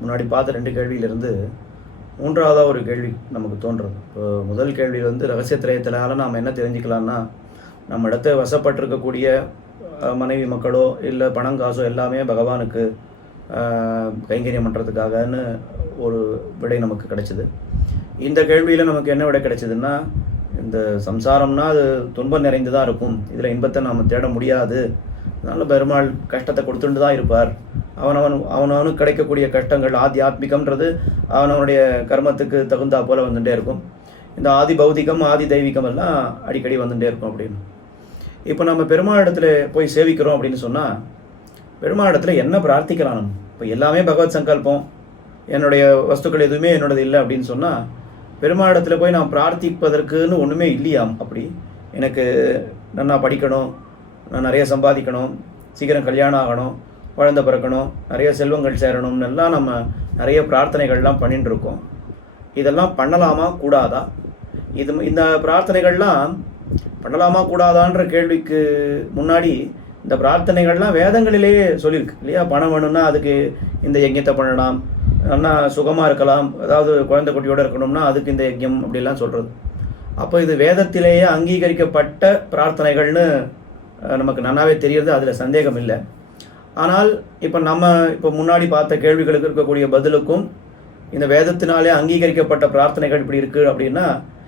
முன்னாடி பார்த்த 2 கேள்வியிலிருந்து 3ஆவதாக ஒரு கேள்வி நமக்கு தோன்றுறது. இப்போ முதல் கேள்வியில் வந்து ரகசியத்திரயத்தினால நாம் என்ன தெரிஞ்சுக்கலாம்னா, நம்ம இடத்த வசப்பட்டிருக்கக்கூடிய மனைவி மக்களோ இல்லை பணம் காசோ எல்லாமே பகவானுக்கு கைங்கரியம் பண்ணுறதுக்காகன்னு ஒரு விடை நமக்கு கிடைச்சிது. இந்த கேள்வியில் நமக்கு என்ன விடை கிடைச்சதுன்னா, இந்த சம்சாரம்னா அது துன்பம் நிறைந்துதான் இருக்கும், இதில் இன்பத்தை நாம் தேட முடியாது, அதனால பெருமாள் கஷ்டத்தை கொடுத்துட்டு தான் இருப்பார். அவனவனுக்கு கிடைக்கக்கூடிய கஷ்டங்கள் ஆத்தியாத்மிகம்ன்றது அவனவனுடைய கர்மத்துக்கு தகுந்தா போல வந்துட்டே இருக்கும். இந்த ஆதி பௌதிகம், ஆதி தெய்வீகம் எல்லாம் அடிக்கடி வந்துட்டே இருக்கும் அப்படின்னு. இப்போ நம்ம பெருமாள் இடத்துல போய் சேவிக்கிறோம் அப்படின்னு சொன்னால் பெருமாள் இடத்துல என்ன பிரார்த்திக்கலாம்? நம்ம இப்போ எல்லாமே பகவத் சங்கல்பம், என்னுடைய வஸ்துக்கள் எதுவுமே என்னோடது இல்லை அப்படின்னு சொன்னால் பெருமாள் இடத்துல போய் நான் பிரார்த்திப்பதற்குன்னு ஒன்றுமே இல்லையாம். அப்படி எனக்கு நல்லா படிக்கணும், நான் நிறைய சம்பாதிக்கணும், சீக்கிரம் கல்யாணம் ஆகணும், குழந்தை பிறக்கணும், நிறைய செல்வங்கள் சேரணும்னு எல்லாம் நம்ம நிறைய பிரார்த்தனைகள்லாம் பண்ணிட்டு இருக்கோம். இதெல்லாம் பண்ணலாமா கூடாதா? இந்த பிரார்த்தனைகள்லாம் பண்ணலாமா கூடாதான்ற கேள்விக்கு முன்னாடி இந்த பிரார்த்தனைகள்லாம் வேதங்களிலேயே சொல்லியிருக்கு இல்லையா? பணம் வேணும்னா அதுக்கு இந்த யஜ்ஞத்தை பண்ணலாம், நல்லா சுகமாக இருக்கலாம், அதாவது குழந்தை குட்டியோடு இருக்கணும்னா அதுக்கு இந்த யஜ்ஞம் அப்படிலாம் சொல்கிறது. அப்போ இது வேதத்திலேயே அங்கீகரிக்கப்பட்ட பிரார்த்தனைகள்னு நமக்கு நன்னாவே தெரியுது, அதில் சந்தேகம் இல்லை. ஆனால் இப்போ முன்னாடி பார்த்த கேள்விகளுக்கு இருக்கக்கூடிய பதிலுக்கும் இந்த வேதத்தினாலே அங்கீகரிக்கப்பட்ட பிரார்த்தனைகள் இப்படி இருக்குது அப்படின்னா,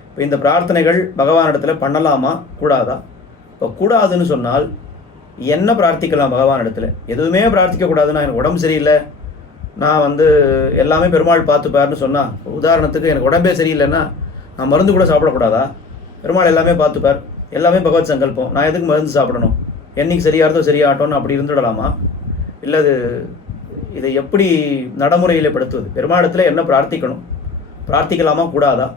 இப்போ இந்த பிரார்த்தனைகள் பகவானிடத்தில் பண்ணலாமா கூடாதா? இப்போ கூடாதுன்னு சொன்னால் என்ன பிரார்த்திக்கலாம் பகவானிடத்தில்? எதுவுமே பிரார்த்திக்கக்கூடாதுன்னா, எனக்கு உடம்பு சரியில்லை, நான் எல்லாமே பெருமாள் பார்த்துப்பார்னு சொன்னால், உதாரணத்துக்கு எனக்கு உடம்பே சரியில்லைன்னா நான் மருந்து கூட சாப்பிடக்கூடாதா? பெருமாள் எல்லாமே பார்த்துப்பார், எல்லாமே பகவத் சங்கல்பம், நான் எதுக்கு மருந்து சாப்பிடணும்? என்னைக்கு சரியாகிறதோ சரியாகட்டோன்னு அப்படி இருந்துடலாமா? இல்லை இதை எப்படி நடைமுறையில் படுத்துவது? பெருமாளத்தில் என்ன பிரார்த்திக்கணும், பிரார்த்திக்கலாமா கூடாதா?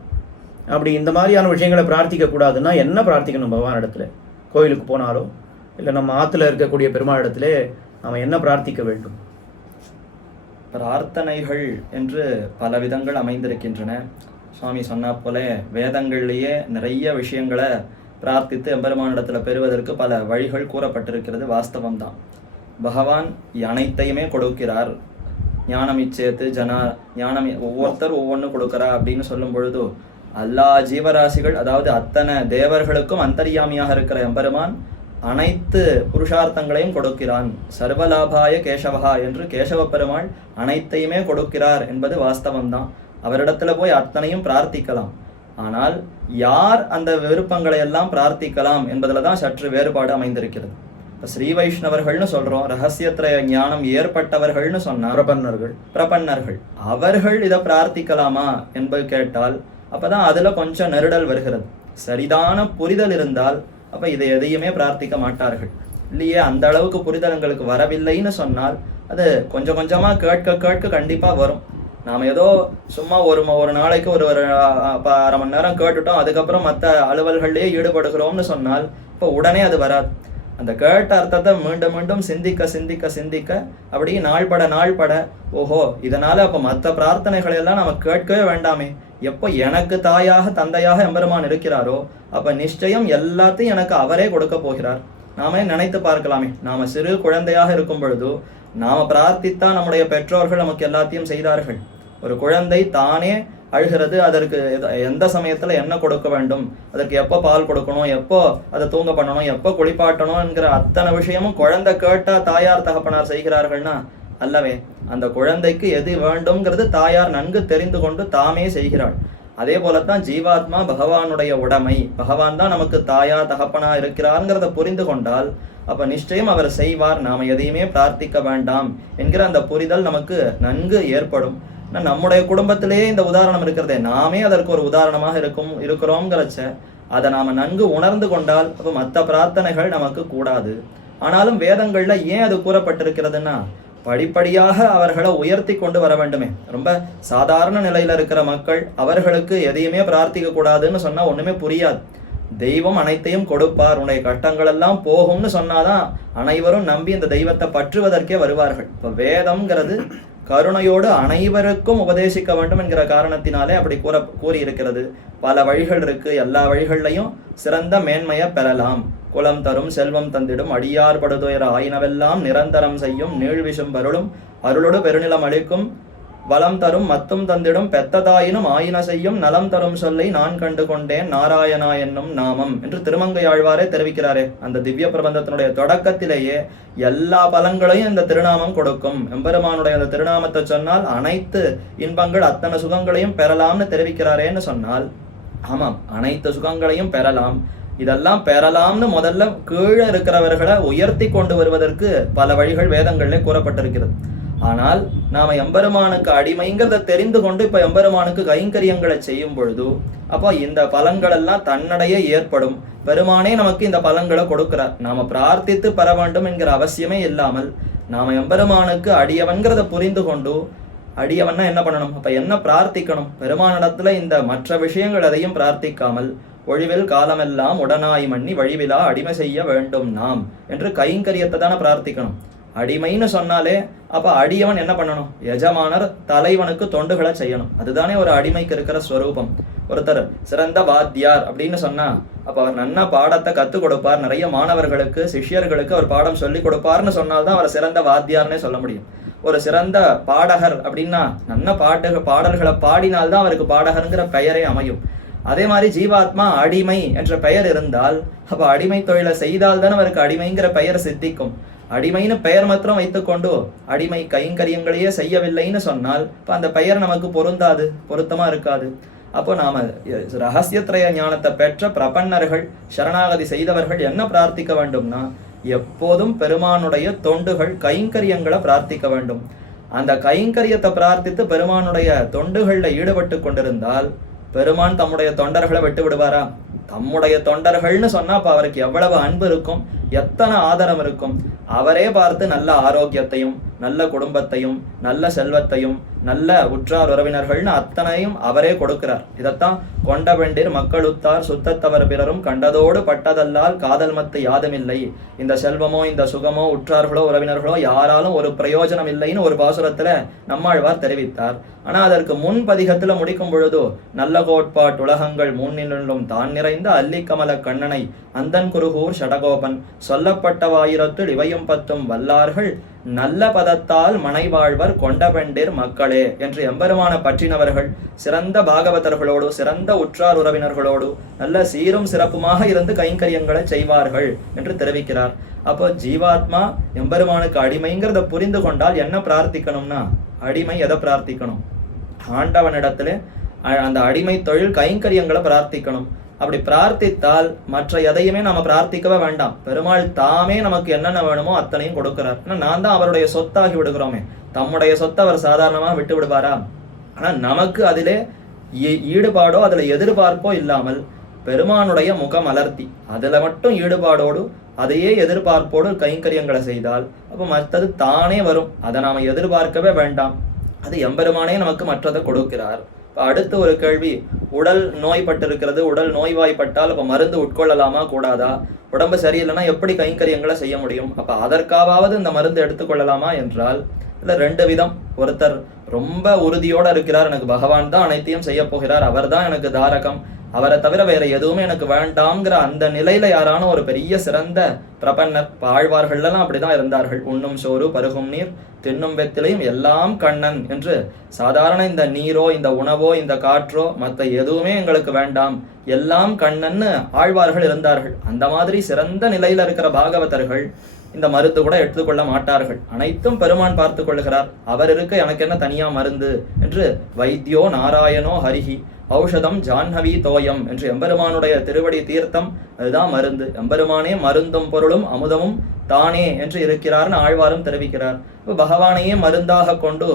அப்படி இந்த மாதிரியான விஷயங்களை பிரார்த்திக்கக்கூடாதுன்னா என்ன பிரார்த்திக்கணும் பகவான் இடத்துல? கோயிலுக்கு போனாலோ இல்லை நம்ம ஆற்றுல இருக்கக்கூடிய பெருமாள் இடத்துல நாம் என்ன பிரார்த்திக்க வேண்டும்? பிரார்த்தனைகள் என்று பல விதங்கள் அமைந்திருக்கின்றன. சுவாமி சொன்னா போல வேதங்கள்லேயே நிறைய விஷயங்களை பிரார்த்தித்து எம்பெருமானிடத்தில் பெறுவதற்கு பல வழிகள் கூறப்பட்டிருக்கிறது. வாஸ்தவம்தான். பகவான் அனைத்தையுமே கொடுக்கிறார். ஞானம் இச்சேத்து ஜனா ஞானம் ஒவ்வொருத்தர் ஒவ்வொன்று கொடுக்குறா அப்படின்னு சொல்லும் பொழுது எல்லா ஜீவராசிகள், அதாவது அத்தனை தேவர்களுக்கும் அந்தர்யாமியாக இருக்கிற எம்பெருமான் அனைத்து புருஷார்த்தங்களையும் கொடுக்கிறான். சர்வலாபாய கேசவஹா என்று கேசவ பெருமாள் அனைத்தையுமே கொடுக்கிறார் என்பது வாஸ்தவம்தான். அவரிடத்துல போய் அத்தனையும் பிரார்த்திக்கலாம். ஆனால் யார் அந்த விருப்பங்களை எல்லாம் பிரார்த்திக்கலாம் என்பதுல தான் சற்று வேறுபாடு அமைந்திருக்கிறது. இப்போ ஸ்ரீ வைஷ்ணவர்கள்னு சொல்றோம், ரகசியத்திரய ஞானம் ஏற்பட்டவர்கள்னு சொன்னா பிரபன்னர்கள் அவர்கள் இதை பிரார்த்திக்கலாமா என்பது கேட்டால் அப்பதான் அதுல கொஞ்சம் நெருடல் வருகிறது. சரிதான புரிதல் இருந்தால் அப்ப இதை எதையுமே பிரார்த்திக்க மாட்டார்கள். இல்லையே, அந்த அளவுக்கு புரிதல் எங்களுக்கு வரவில்லைன்னு சொன்னால் அது கொஞ்சம் கொஞ்சமா கேட்க கேட்க கண்டிப்பா வரும். நாம ஏதோ சும்மா ஒரு நாளைக்கு ஒரு அரை மணி நேரம் கேட்டுட்டோம், அதுக்கப்புறம் மற்ற அலுவல்கள்லயே ஈடுபடுகிறோம்னு சொன்னால் இப்போ உடனே அது வராது. அந்த கேட்ட அர்த்தத்தை மீண்டும் மீண்டும் சிந்திக்க சிந்திக்க சிந்திக்க அப்படி நாள்பட ஓஹோ, இதனால அப்ப மற்ற பிரார்த்தனைகளை எல்லாம் நம்ம கேட்கவே வேண்டாமே. எப்போ எனக்கு தாயாக தந்தையாக எம்பெருமான் இருக்கிறாரோ அப்ப நிச்சயம் எல்லாத்தையும் எனக்கு அவரே கொடுக்க போகிறார். நாமே நினைத்து பார்க்கலாமே, நாம சிறு குழந்தையாக இருக்கும் பொழுது நாம பிரார்த்தித்தா நம்முடைய பெற்றோர்கள் நமக்கு எல்லாத்தையும் செய்தார்கள். ஒரு குழந்தை தானே அழுகிறது, அதற்கு எந்த சமயத்துல என்ன கொடுக்க வேண்டும், அதற்கு எப்போ பால் கொடுக்கணும், எப்போ அதை தூங்க பண்ணணும், எப்போ குளிப்பாட்டணும் என்கிற அத்தனை விஷயமும் குழந்தை கேட்டா தாயார் தகப்பனார் செய்கிறார்கள்னா அல்லவே. அந்த குழந்தைக்கு எது வேண்டும்ங்கிறது தாயார் நன்கு தெரிந்து கொண்டு தாமே செய்கிறாள். அதே போலத்தான் ஜீவாத்மா பகவானுடைய உடைமை, பகவான் தான் நமக்கு தாயா தகப்பனா இருக்கிறார்ங்கிறத புரிந்து கொண்டால் அப்ப நிச்சயம் அவர் செய்வார், நாம எதையுமே பிரார்த்திக்க வேண்டாம் என்கிற அந்த புரிதல் நமக்கு நன்கு ஏற்படும். நம்முடைய குடும்பத்திலேயே இந்த உதாரணம் இருக்கிறதே, நாமே அதற்கு ஒரு உதாரணமாக இருக்கிறோங்கிறச்ச அதை நாம நன்கு உணர்ந்து கொண்டால் அப்ப மற்ற பிரார்த்தனைகள் நமக்கு கூடாது. ஆனாலும் வேதங்கள்ல ஏன் அது கூறப்பட்டிருக்கிறதுன்னா படிப்படியாக அவர்களை உயர்த்தி கொண்டு வர வேண்டுமே. ரொம்ப சாதாரண நிலையில இருக்கிற மக்கள் அவர்களுக்கு எதையுமே பிரார்த்திக்க கூடாதுன்னு சொன்னா ஒண்ணுமே புரியாது. தெய்வம் அனைத்தையும் கொடுப்பார், உன்னுடைய கஷ்டங்கள் எல்லாம் போகும்னு சொன்னாதான் அனைவரும் நம்பி இந்த தெய்வத்தை பற்றுவதற்கே வருவார்கள். இப்ப வேதம்ங்கிறது கருணையோடு அனைவருக்கும் உபதேசிக்க வேண்டும் என்கிற காரணத்தினாலே அப்படி கூறியிருக்கிறது. பல வழிகள் இருக்கு, எல்லா வழிகள்லையும் சிறந்த மேன்மையை பெறலாம். குலம் தரும் செல்வம் தந்திடும் அடியார் படுதுயர ஆயினவெல்லாம் நிரந்தரம் செய்யும் நீழ்விசும் பருளும் அருளோடு பெருநிலம் அளிக்கும் வளம் தரும் மத்தும் தந்திடும் பெத்ததாயினும் ஆயின செய்யும் நலம் தரும் சொல்லை நான் கண்டு கொண்டேன் நாராயணா என்னும் நாமம் என்று திருமங்கையாழ்வாரே தெரிவிக்கிறாரே. அந்த திவ்ய பிரபந்தத்தினுடைய தொடக்கத்திலேயே எல்லா பலன்களையும் இந்த திருநாமம் கொடுக்கும். எம்பெருமானுடைய அந்த திருநாமத்தை சொன்னால் அனைத்து இன்பங்கள் அத்தனை சுகங்களையும் பெறலாம்னு தெரிவிக்கிறாரேன்னு சொன்னால் ஆமாம், அனைத்து சுகங்களையும் பெறலாம். இதெல்லாம் பெறலாம்னு முதல்ல கீழே இருக்கிறவர்களை உயர்த்தி கொண்டு வருவதற்கு பல வழிகள் வேதங்களிலே கூறப்பட்டிருக்கிறது. ஆனால் நாம எம்பெருமானுக்கு அடிமைங்கிறத தெரிந்து கொண்டு இப்ப எம்பெருமானுக்கு கைங்கரியங்களை செய்யும் பொழுது அப்போ இந்த பலன்கள் எல்லாம் தன்னடைய ஏற்படும். பெருமானே நமக்கு இந்த பலன்களை கொடுக்கிறார். நாம பிரார்த்தித்து பெற வேண்டும் என்கிற அவசியமே இல்லாமல் நாம எம்பெருமானுக்கு அடியவன்கிறத புரிந்து கொண்டு அடியவன்னா என்ன பண்ணணும், அப்ப என்ன பிரார்த்திக்கணும், பெருமானிடத்துல இந்த மற்ற விஷயங்கள் எதையும் பிரார்த்திக்காமல் ஒழிவில் காலமெல்லாம் உடனாய் மண்ணி வழிவிலா அடிமை செய்ய வேண்டும் நாம் என்று கைங்கரியத்தை தானே பிரார்த்திக்கணும். அடிமைன்னு சொன்னாலே அப்ப அடியவன் என்ன பண்ணணும், எஜமானர் தலைவனுக்கு தொண்டுகளை செய்யணும். அதுதானே ஒரு அடிமைக்கு இருக்கிற ஸ்வரூபம். ஒருத்தர் சிறந்த வாத்தியார் அப்படின்னு சொன்னா அப்ப அவர் நல்ல பாடத்தை கத்துக் கொடுப்பார், நிறைய மாணவர்களுக்கு சிஷ்யர்களுக்கு அவர் பாடம் சொல்லி கொடுப்பார்னு சொன்னால்தான் அவர் சிறந்த வாத்தியார்னே சொல்ல முடியும். ஒரு சிறந்த பாடகர் அப்படின்னா நல்ல பாடல்களை பாடினால்தான் அவருக்கு பாடகருங்கிற பெயரே அமையும். அதே மாதிரி ஜீவாத்மா அடிமை என்ற பெயர் இருந்தால் அப்ப அடிமை தொழிலை செய்தால்தான் அவருக்கு அடிமைங்கிற பெயர் சித்திக்கும். அடிமைன்னு பெயர் மாத்திரம் வைத்துக்கொண்டு அடிமை கைங்கரியங்களையே செய்யவில்லைன்னு சொன்னால் இப்ப அந்த பெயர் நமக்கு பொருந்தாது, பொருத்தமா இருக்காது. அப்போ நாம ரகசியத்திரய ஞானத்தை பெற்ற பிரபன்னர்கள் சரணாகதி செய்தவர்கள் என்ன பிரார்த்திக்க வேண்டும்னா எப்போதும் பெருமானுடைய தொண்டுகள் கைங்கரியங்களை பிரார்த்திக்க வேண்டும். அந்த கைங்கரியத்தை பிரார்த்தித்து பெருமானுடைய தொண்டுகள்ல ஈடுபட்டு கொண்டிருந்தால் பெருமான் தம்முடைய தொண்டர்களை விட்டு விடுவாரா? தம்முடைய தொண்டர்கள்னு சொன்னா அப்ப அவருக்கு எவ்வளவு அன்பு இருக்கும், எத்தனை ஆதரவு இருக்கும். அவரே பார்த்து நல்ல ஆரோக்கியத்தையும் நல்ல குடும்பத்தையும் நல்ல செல்வத்தையும் நல்ல உற்றார் உறவினர்கள்னு அத்தனையும் அவரே கொடுக்கிறார். இதைத்தான் கொண்ட வெண்டீர் மக்களுத்தார் சுத்தத்தவர் பிறரும் கண்டதோடு பட்டதல்லால் காதல் மத்து யாதுமில்லை. இந்த செல்வமோ இந்த சுகமோ உற்றார்களோ உறவினர்களோ யாராலும் ஒரு பிரயோஜனம் இல்லைன்னு ஒரு பாசுரத்துல நம்மாழ்வார் தெரிவித்தார். ஆனா அதற்கு முன் பதிகத்துல முடிக்கும் பொழுது நல்ல கோட்பாட்டுலகங்கள் முன்னிலும் தான் நிறைந்த அல்லிக்கமல கண்ணனை அந்தன் குருகூர் ஷடகோபன் சொல்லப்பட்டவாயிரத்துள் இவையும் பத்தும் வல்லார்கள் நல்ல பதத்தால் மனைவாழ்வர் கொண்ட பெண்டிர் மக்களே என்று எம்பெருமான பற்றினவர்கள் சிறந்த பாகவதர்களோடு சிறந்த உற்றார் உறவினர்களோடு நல்ல சீரும் சிறப்புமாக இருந்து கைங்கரியங்களை செய்வார்கள் என்று தெரிவிக்கிறார். அப்போ ஜீவாத்மா எம்பெருமானுக்கு அடிமைங்கிறத புரிந்து கொண்டால் என்ன பிரார்த்திக்கணும்னா, அடிமை எதை பிரார்த்திக்கணும்? ஆண்டவனிடத்துல அந்த அடிமை தொழில் கைங்கரியங்களை பிரார்த்திக்கணும். அப்படி பிரார்த்தித்தால் மற்ற எதையுமே நம்ம பிரார்த்திக்கவே வேண்டாம். பெருமாள் தாமே நமக்கு என்னென்ன வேணுமோ அத்தனையும் கொடுக்கிறார். ஏன்னா நான் தான் அவருடைய சொத்தாகி விடுகிறோமே. தம்முடைய சொத்தை அவர் சாதாரணமாக விட்டு விடுவாரா? ஆனா நமக்கு அதிலே ஈடுபாடோ அதுல எதிர்பார்ப்போ இல்லாமல் பெருமானுடைய முகம் அலர்த்தி அதுல மட்டும் ஈடுபாடோடு அதையே எதிர்பார்ப்போடு கைங்கரியங்களை செய்தால் அப்போ மற்றது தானே வரும். அதை நாம எதிர்பார்க்கவே வேண்டாம். அது எம்பெருமானே நமக்கு மற்றதை கொடுக்கிறார். அடுத்து ஒரு கேள்வி, உடல் நோய்பட்டிருக்கிறது, உடல் நோய்வாய்ப்பட்டால் அப்ப மருந்து உட்கொள்ளலாமா கூடாதா? உடம்பு சரியில்லைன்னா எப்படி கைங்கரியங்களை செய்ய முடியும்? அப்ப அதற்காவது இந்த மருந்து எடுத்துக்கொள்ளலாமா என்றால் இல்ல ரெண்டு விதம். ஒருத்தர் ரொம்ப உறுதியோட இருக்கிறார், எனக்கு பகவான் தான் அனைத்தையும் செய்ய போகிறார், அவர் தான் எனக்கு தாரகம், அவரை தவிர வேற எதுவுமே எனக்கு வேண்டாம்ங்கிற அந்த நிலையில யாரான ஒரு பெரிய சிறந்த பிரபன்னர், ஆழ்வார்கள்லாம் அப்படிதான் இருந்தார்கள். உண்ணும் சோறு பருகும் நீர் தின்னும் வெத்திலையும் எல்லாம் கண்ணன் என்று சாதாரண இந்த நீரோ இந்த உணவோ இந்த காற்றோ மற்ற எதுவுமே எங்களுக்கு வேண்டாம், எல்லாம் கண்ணன்னு ஆழ்வார்கள் இருந்தார்கள். அந்த மாதிரி சிறந்த நிலையில இருக்கிற பாகவதர்கள் இந்த மருந்து கூட எடுத்துக்கொள்ள மாட்டார்கள். அனைத்தும் பெருமான் பார்த்து கொள்கிறார், அவர் இருக்க எனக்கு என்ன தனியா மருந்து என்று வைத்தியோ நாராயணோ ஹரிஹி ஔஷதம் ஜாஹ்னவி தோயம் என்று எம்பெருமானுடைய திருவடி தீர்த்தம் அதுதான் மருந்து. எம்பெருமானே மருந்தும் பொருளும் அமுதமும் தானே என்று இருக்கிறார்னு ஆழ்வாரும் தெரிவிக்கிறார். பகவானையே மருந்தாக கொண்டு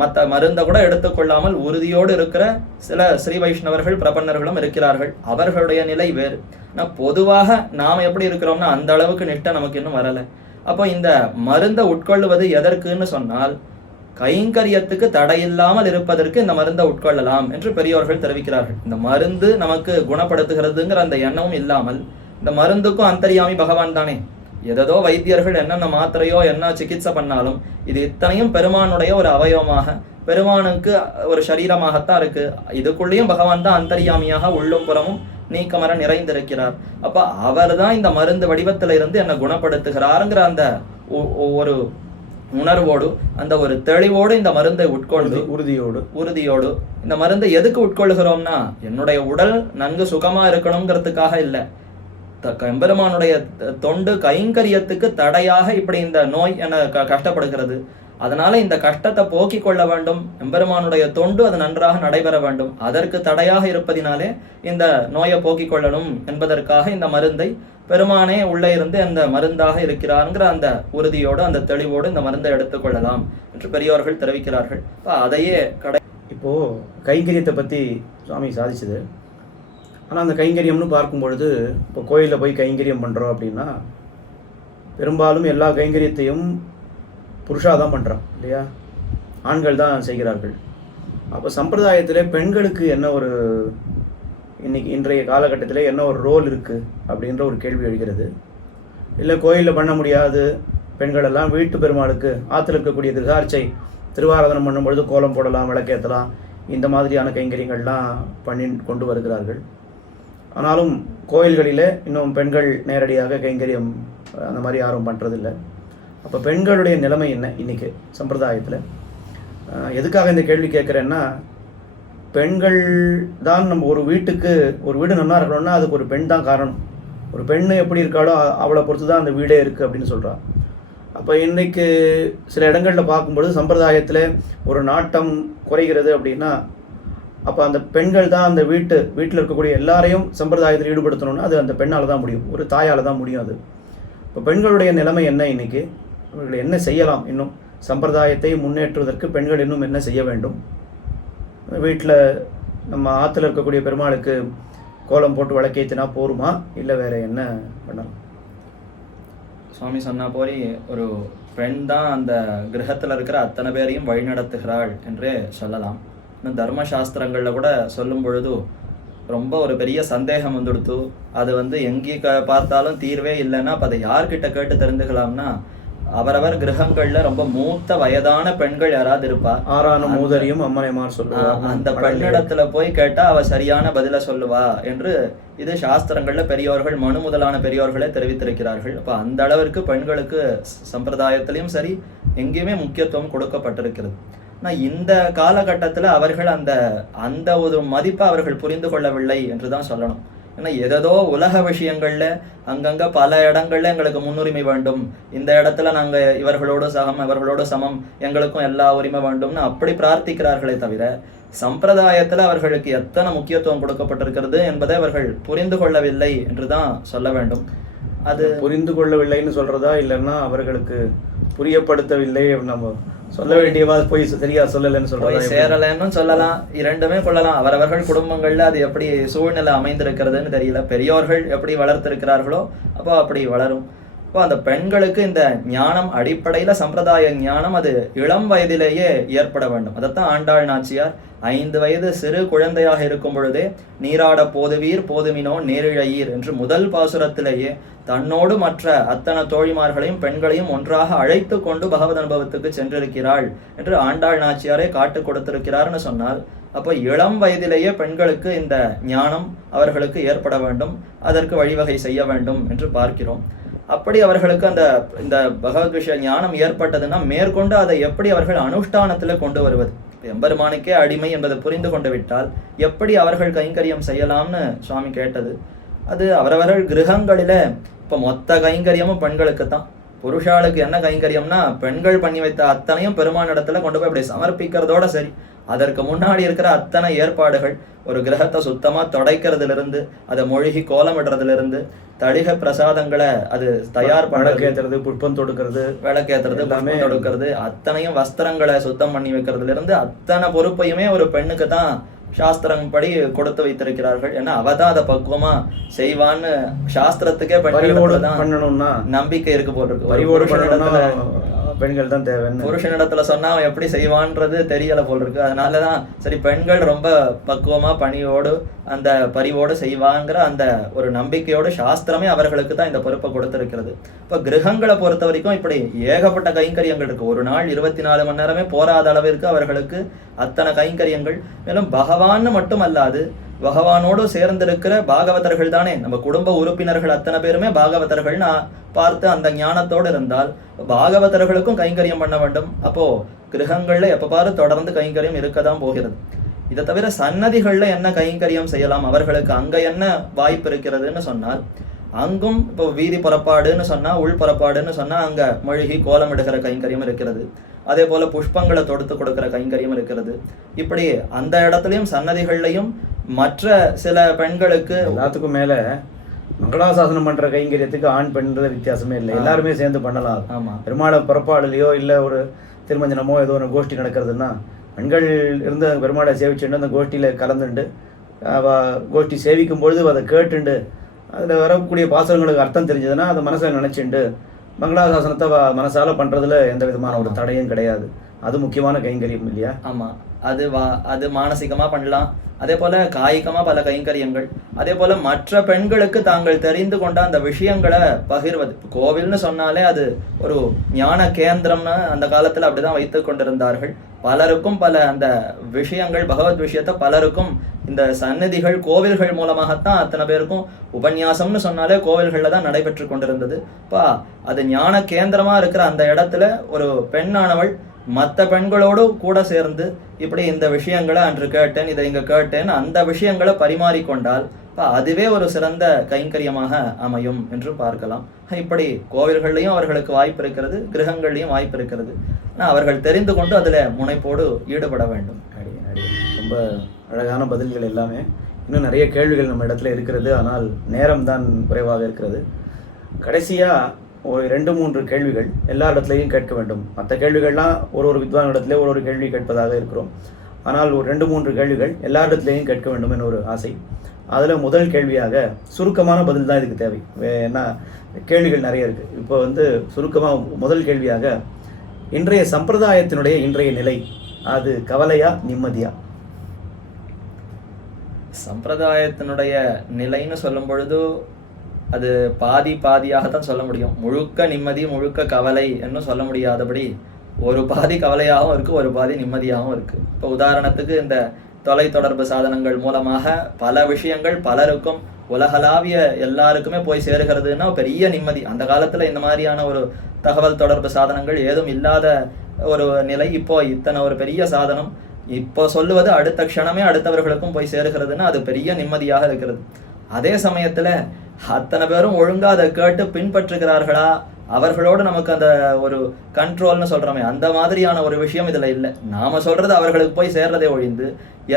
மற்ற மருந்தை கூட எடுத்துக்கொள்ளாமல் உறுதியோடு இருக்கிற சில ஸ்ரீ வைஷ்ணவர்கள் பிரபன்னர்களும் இருக்கிறார்கள். அவர்களுடைய நிலை வேறு. பொதுவாக நாம் எப்படி இருக்கிறோம்னா அந்த அளவுக்கு நிஷ்டை நமக்கு இன்னும் வரலை. அப்போ இந்த மருந்தை உட்கொள்ளுவது எதற்குன்னு சொன்னால் கைங்கரியத்துக்கு தடையில்லாமல் இருப்பதற்கு இந்த மருந்தை உட்கொள்ளலாம் என்று பெரியோர்கள் தெரிவிக்கிறார்கள். இந்த மருந்து நமக்கு குணப்படுத்துகிறதுங்கிற அந்த எண்ணமும் இல்லாமல் இந்த மருந்துக்கும் அந்தர்யாமி பகவான் தானே. எதோ வைத்தியர்கள் என்னென்ன மாத்திரையோ என்ன சிகிச்சை பண்ணாலும் இது இத்தனையும் பெருமானுடைய ஒரு அவயவமாக பெருமானுக்கு ஒரு சரீரமாகத்தான் இருக்கு. இதுக்குள்ளேயும் பகவான் தான் அந்தர்யாமியாக உள்ளும் புறமும் நீக்கமர நிறைந்திருக்கிறார். அப்ப அவர் தான் இந்த மருந்து வடிவத்தில இருந்து என்னை குணப்படுத்துகிறாருங்கிற அந்த ஒரு உணர்வோடு அந்த ஒரு தெளிவோடு இந்த மருந்தை உட்கொண்டு உறுதியோடு இந்த மருந்தை எதுக்கு உட்கொள்கிறோம்னா என்னுடைய உடல் நன்கு சுகமா இருக்கணுங்கிறதுக்காக இல்லை, எம்பெருமானுடைய தொண்டு கைங்கரியத்துக்கு தடையாக இப்படி இந்த நோய் என கஷ்டப்படுகிறது, அதனால இந்த கஷ்டத்தை போக்கிக் கொள்ள வேண்டும், எம்பெருமானுடைய தொண்டு அது நன்றாக நடைபெற வேண்டும், அதற்கு தடையாக இருப்பதினாலே இந்த நோயை போக்கிக் கொள்ளணும் என்பதற்காக இந்த மருந்தை பெருமானே உள்ளே இருந்து அந்த மருந்தாக இருக்கிறார்ங்கிற அந்த உறுதியோடு அந்த தெளிவோடு இந்த மருந்தை எடுத்துக்கொள்ளலாம் என்று பெரியோர்கள் தெரிவிக்கிறார்கள். அதையே இப்போ கைங்கரியத்தை பத்தி சுவாமி சாதிச்சது. ஆனால் அந்த கைங்கரியம்னு பார்க்கும் பொழுது இப்போ கோயிலில் போய் கைங்கரியம் பண்ணுறோம் அப்படின்னா பெரும்பாலும் எல்லா கைங்கரியத்தையும் புருஷாக தான் பண்ணுறான் இல்லையா, ஆண்கள் தான் செய்கிறார்கள். அப்போ சம்பிரதாயத்தில் பெண்களுக்கு என்ன ஒரு இன்றைய காலகட்டத்தில் என்ன ஒரு ரோல் இருக்குது அப்படின்ற ஒரு கேள்வி எழுகிறது. இல்லை கோயிலில் பண்ண முடியாது, பெண்களெல்லாம் வீட்டு பெருமாளுக்கு ஆற்றுல இருக்கக்கூடிய கிரகார்ச்சை திருவாராதனம் பண்ணும் பொழுது கோலம் போடலாம், விளக்கேற்றலாம், இந்த மாதிரியான கைங்கரியங்கள்லாம் பண்ணி கொண்டு வருகிறார்கள். ஆனாலும் கோயில்களில் இன்னும் பெண்கள் நேரடியாக கைங்கரியம் அந்த மாதிரி யாரும் பண்ணுறதில்லை. அப்போ பெண்களுடைய நிலைமை என்ன இன்றைக்கி சம்பிரதாயத்தில்? எதுக்காக இந்த கேள்வி கேட்குறேன்னா, பெண்கள் தான் நம்ம ஒரு வீடு நல்லா இருக்கணும்னா அதுக்கு ஒரு பெண் தான் காரணம். ஒரு பெண்ணு எப்படி இருக்காளோ அவளை பொறுத்து தான் அந்த வீடே இருக்குது அப்படின்னு சொல்கிறான். அப்போ இன்றைக்கு சில இடங்களில் பார்க்கும்பொழுது சம்பிரதாயத்தில் ஒரு நாட்டம் குறைகிறது அப்படின்னா அப்போ அந்த பெண்கள் தான் அந்த வீட்டில் இருக்கக்கூடிய எல்லாரையும் சம்பிரதாயத்தில் ஈடுபடுத்தணும்னா அது அந்த பெண்ணால் தான் முடியும், ஒரு தாயால் தான் முடியும். அது இப்போ பெண்களுடைய நிலைமை என்ன இன்றைக்கி? அவர்கள் என்ன செய்யலாம்? இன்னும் சம்பிரதாயத்தை முன்னேற்றுவதற்கு பெண்கள் இன்னும் என்ன செய்ய வேண்டும்? வீட்டில் நம்ம ஆற்றுல இருக்கக்கூடிய பெருமாளுக்கு கோலம் போட்டு விளக்கேற்றினா போருமா, இல்லை வேற என்ன பண்ணலாம்? சுவாமி சொன்னா போய் ஒரு பெண் தான் அந்த கிரகத்தில் இருக்கிற அத்தனை பேரையும் வழிநடத்துகிறாள் என்றே சொல்லலாம். இன்னும் தர்மசாஸ்திரங்களில் கூட சொல்லும் பொழுது ரொம்ப ஒரு பெரிய சந்தேகம் வந்துடுத்து. அது எங்கே பார்த்தாலும் தீர்வே இல்லைன்னா அப்போ அதை யார்கிட்ட கேட்டு தெரிந்துக்கலாம்னா அவரவர் கிரகங்கள்ல ரொம்ப மூத்த வயதான பெண்கள் யாராவது இருப்பா, ஆறான மூதரியும் அம்மனைமார் சொல்லுவார். அந்த பெண்ணிடத்துல போய் கேட்டா அவ சரியான பதில சொல்லுவா என்று இது சாஸ்திரங்கள்ல பெரியோர்கள், மனு முதலான பெரியோர்களே தெரிவித்திருக்கிறார்கள். அப்ப அந்த அளவிற்கு பெண்களுக்கு சம்பிரதாயத்திலையும் சரி எங்கேயுமே முக்கியத்துவம் கொடுக்கப்பட்டிருக்கிறது. ஆனா இந்த காலகட்டத்துல அவர்கள் அந்த அந்த ஒரு மதிப்பை அவர்கள் புரிந்து கொள்ளவில்லை என்றுதான் சொல்லணும். ஏன்னா ஏதோ உலக விஷயங்கள்ல அங்கங்க பல இடங்கள்ல எங்களுக்கு முன்னுரிமை வேண்டும், இந்த இடத்துல நாங்க இவர்களோடு சமம், இவர்களோடு சமம், எங்களுக்கும் எல்லா உரிமை வேண்டும்னு அப்படி பிரார்த்திக்கிறார்களே தவிர சம்பிரதாயத்துல அவர்களுக்கு எத்தனை முக்கியத்துவம் கொடுக்கப்பட்டிருக்கிறது என்பதை அவர்கள் புரிந்து கொள்ளவில்லை என்றுதான் சொல்ல வேண்டும். அது புரிந்து கொள்ளவில்லைன்னு சொல்றதா, இல்லைன்னா அவர்களுக்கு புரியப்படுத்தவில்லை, நம்ம சொல்ல வேண்டியவா போய் சரியா சொல்லலைன்னு சொல்றதா, சேரலன்னு சொல்லலாம், இரண்டுமே கொள்ளலாம். அவரவர்கள் குடும்பங்கள்ல அது எப்படி சூழ்நிலை அமைந்திருக்கிறதுன்னு தெரியல. பெரியோர்கள் எப்படி வளர்த்திருக்கிறார்களோ அப்போ அப்படி வளரும். இப்போ அந்த பெண்களுக்கு இந்த ஞானம் அடிப்படையில சம்பிரதாய ஞானம் அது இளம் வயதிலேயே ஏற்பட வேண்டும். அதைத்தான் ஆண்டாள் நாச்சியார் 5 வயது சிறு குழந்தையாக இருக்கும் பொழுதே நீராட போதுவீர் போதுமினோ நேரிழையீர் என்று முதல் பாசுரத்திலேயே தன்னோடு மற்ற அத்தனை தோழிமார்களையும் பெண்களையும் ஒன்றாக அழைத்து கொண்டு பகவத் அனுபவத்துக்கு சென்றிருக்கிறாள் என்று ஆண்டாள் நாச்சியாரே காட்டு கொடுத்திருக்கிறார்னு சொன்னால், அப்போ இளம் வயதிலேயே பெண்களுக்கு இந்த ஞானம் அவர்களுக்கு ஏற்பட வேண்டும், அதற்கு வழிவகை செய்ய வேண்டும் என்று பார்க்கிறோம். அப்படி அவர்களுக்கு அந்த இந்த பகவத் விஷய ஞானம் ஏற்பட்டதுன்னா மேற்கொண்டு அதை எப்படி அவர்கள் அனுஷ்டானத்துல கொண்டு வருவது? எம்பெருமானுக்கே அடிமை என்பதை புரிந்து கொண்டு விட்டால் எப்படி அவர்கள் கைங்கரியம் செய்யலாம்னு சுவாமி கேட்டது. அது அவரவர்கள் கிரகங்களில இப்ப மொத்த கைங்கரியமும் பெண்களுக்கு தான். புருஷாளுக்கு என்ன கைங்கரியம்னா பெண்கள் பண்ணி வைத்த அத்தனையும் பெருமான் இடத்துல கொண்டு போய் அப்படி சமர்ப்பிக்கிறதோட சரி. அதற்கு முன்னாடி இருக்கிற அத்தனை ஏற்பாடுகள், ஒரு கிரகத்தை சுத்தமா தொடைக்கிறதுல இருந்து அதை மொழிகி கோலமிடுறதுல இருந்து தடிக பிரசாதங்களை அது தயார் விளக்கேத்துறது, புஷ்பம் தொடுக்கிறது, விளக்கேத்துறது, புஷ்பம் தொடுக்கிறது, அத்தனையும் வஸ்திரங்களை சுத்தம் பண்ணி வைக்கிறதுல இருந்து அத்தனை பொறுப்பையுமே ஒரு பெண்ணுக்கு தான் சாஸ்திரம் படி கொடுத்து வைத்திருக்கிறார்கள். ஏன்னா அவதான் அதை பக்குவமா செய்வான்னு சாஸ்திரத்துக்கே பண்ணணும்னா நம்பிக்கை இருக்கு போல் இருக்கு. பெண்கள் தான் தேவை. புருஷனிடத்துல சொன்னா அவன் எப்படி செய்வான்றது தெரியல போல் இருக்கு. அதனாலதான் சரி பெண்கள் ரொம்ப பக்குவமா பணியோடு அந்த பரிவோடு செய்வாங்கிற அந்த ஒரு நம்பிக்கையோடு சாஸ்திரமே அவர்களுக்கு தான் இந்த பொறுப்பை கொடுத்திருக்கிறது. இப்ப கிரகங்களை பொறுத்த வரைக்கும் இப்படி ஏகப்பட்ட கைங்கரியங்கள் இருக்கு. ஒரு நாள் 24 மணி நேரமே போராத அளவிற்கு அவர்களுக்கு அத்தனை கைங்கரியங்கள். மேலும் பகவான்னு மட்டும் அல்லாது பகவானோடு சேர்ந்திருக்கிற பாகவதர்கள் தானே, நம்ம குடும்ப உறுப்பினர்கள் அத்தனை பேருமே பாகவதர்கள் பார்த்து அந்த ஞானத்தோடு இருந்தால் பாகவதர்களுக்கும் கைங்கரியம் பண்ண வேண்டும். அப்போ கிரகங்கள்ல எப்ப பாரு தொடர்ந்து கைங்கரியம் இருக்கதான் போகிறது. இதை தவிர சன்னதிகள்ல என்ன கைங்கரியம் செய்யலாம், அவர்களுக்கு அங்க என்ன வாய்ப்பு இருக்கிறதுன்னு சொன்னால், அங்கும் இப்போ வீதி புறப்பாடுன்னு சொன்னா, உள் புறப்பாடுன்னு சொன்னா அங்க மொழிகி கோலமிடுகிற கைங்கரியம் இருக்கிறது. அதே போல புஷ்பங்களை தொடுத்து கொடுக்கிற கைங்கரியம் இருக்கிறது. இப்படி அந்த இடத்துலயும் சன்னதிகள்லையும் மற்ற சில பெண்களுக்கு எல்லாத்துக்கும் மேல மங்களாசாசனம் பண்ற கைங்கரியத்துக்கு ஆண் பெண்ன்ற வித்தியாசமே இல்லை, எல்லாருமே சேர்ந்து பண்ணலாம். ஆமா, பெருமாளை புறப்பாடுலையோ இல்ல ஒரு திருமஞ்சனமோ ஏதோ ஒரு கோஷ்டி நடக்கிறதுன்னா பெண்கள் இருந்து பெருமாளை சேவிச்சுட்டு அந்த கோஷ்டியில கலந்துண்டு கோஷ்டி சேவிக்கும் பொழுது அதை கேட்டுண்டு அதில் வரக்கூடிய பாசுரங்களுக்கு அர்த்தம் தெரிஞ்சதுன்னா அதை மனசில் நினைச்சுண்டு மங்களாசாசனத்தை மனசால பண்றதுல எந்த விதமான ஒரு தடையும் கிடையாது. அது முக்கியமான கைங்கரியம் இல்லையா? ஆமா, அது மானசீகமா பண்ணலாம். அதே போல காய்கமா பல கைங்கரியங்கள். அதே போல மற்ற பெண்களுக்கு தாங்கள் தெரிந்து கொண்ட அந்த விஷயங்களை பகிர்வது. கோவில்னு சொன்னாலே அது ஒரு ஞான கேந்திரம்னு அந்த காலத்துல அப்படிதான் வைத்து கொண்டிருந்தார்கள். பலருக்கும் பல அந்த விஷயங்கள், பகவத் விஷயத்தை பலருக்கும் இந்த சன்னதிகள் கோவில்கள் மூலமாகத்தான் அத்தனை பேருக்கும் உபன்யாசம்னு சொன்னாலே கோவில்கள்ல தான் நடைபெற்று கொண்டிருந்தது. அது ஞான கேந்திரமா இருக்கிற அந்த இடத்துல ஒரு பெண்ணானவள் மற்ற பெண்களோடு கூட சேர்ந்து இப்படி இந்த விஷயங்களை அன்று கேட்டேன், இதை இங்க கேட்டேன், அந்த விஷயங்களை பரிமாறிக்கொண்டால் அதுவே ஒரு சிறந்த கைங்கரியமாக அமையும் என்று பார்க்கலாம். இப்படி கோவில்கள்லையும் அவர்களுக்கு வாய்ப்பு இருக்கிறது, கிரகங்கள்லையும் வாய்ப்பு இருக்கிறது. ஆனால் அவர்கள் தெரிந்து கொண்டு அதுல முனைப்போடு ஈடுபட வேண்டும். ரொம்ப அழகான பதில்கள் எல்லாமே. இன்னும் நிறைய கேள்விகள் நம்ம இடத்துல இருக்கிறது, ஆனால் நேரம் தான் குறைவாக இருக்கிறது. கடைசியா ஒரு 2-3 கேள்விகள் எல்லா இடத்துலையும் கேட்க வேண்டும். மற்ற கேள்விகள்லாம் ஒரு வித்வான் இடத்துல ஒரு கேள்வி கேட்பதாக இருக்கிறோம். ஆனால் ஒரு 2-3 கேள்விகள் எல்லா இடத்துலையும் கேட்க வேண்டும் என்ற ஒரு ஆசை. அதில் முதல் கேள்வியாக சுருக்கமான பதில் தான் இதுக்கு தேவை. ஏன்னா கேள்விகள் நிறைய இருக்கு. இப்போ சுருக்கமாக முதல் கேள்வியாக, இன்றைய சம்பிரதாயத்தினுடைய இன்றைய நிலை அது கவலையா நிம்மதியா? சம்பிரதாயத்தினுடைய நிலைன்னு சொல்லும் பொழுது அது பாதி பாதியாகத்தான் சொல்ல முடியும். முழுக்க நிம்மதி முழுக்க கவலை என்று சொல்ல முடியாதபடி ஒரு பாதி கவலையாகவும் இருக்கு, ஒரு பாதி நிம்மதியாகவும் இருக்கு. இப்போ உதாரணத்துக்கு இந்த தொலைத்தொடர்பு சாதனங்கள் மூலமாக பல விஷயங்கள் பலருக்கும் உலகளாவிய எல்லாருக்குமே போய் சேருகிறதுன்னா பெரிய நிம்மதி. அந்த காலத்துல இந்த மாதிரியான ஒரு தகவல் தொடர்பு சாதனங்கள் ஏதும் இல்லாத ஒரு நிலை. இப்போ இத்தனை ஒரு பெரிய சாதனம் இப்போ சொல்லுவது அடுத்த க்ஷணமே அடுத்தவர்களுக்கும் போய் சேருகிறதுன்னா அது பெரிய நிம்மதியாக இருக்கிறது. அதே சமயத்துல அத்தனை பேரும் ஒழுங்கா அதை கேட்டு பின்பற்றுகிறார்களா, அவர்களோடு நமக்கு அந்த ஒரு கண்ட்ரோல்னு சொல்றோமே அந்த மாதிரியான ஒரு விஷயம் இதுல இல்லை. நாம சொல்றது அவர்களுக்கு போய் சேர்றதே ஒழிந்து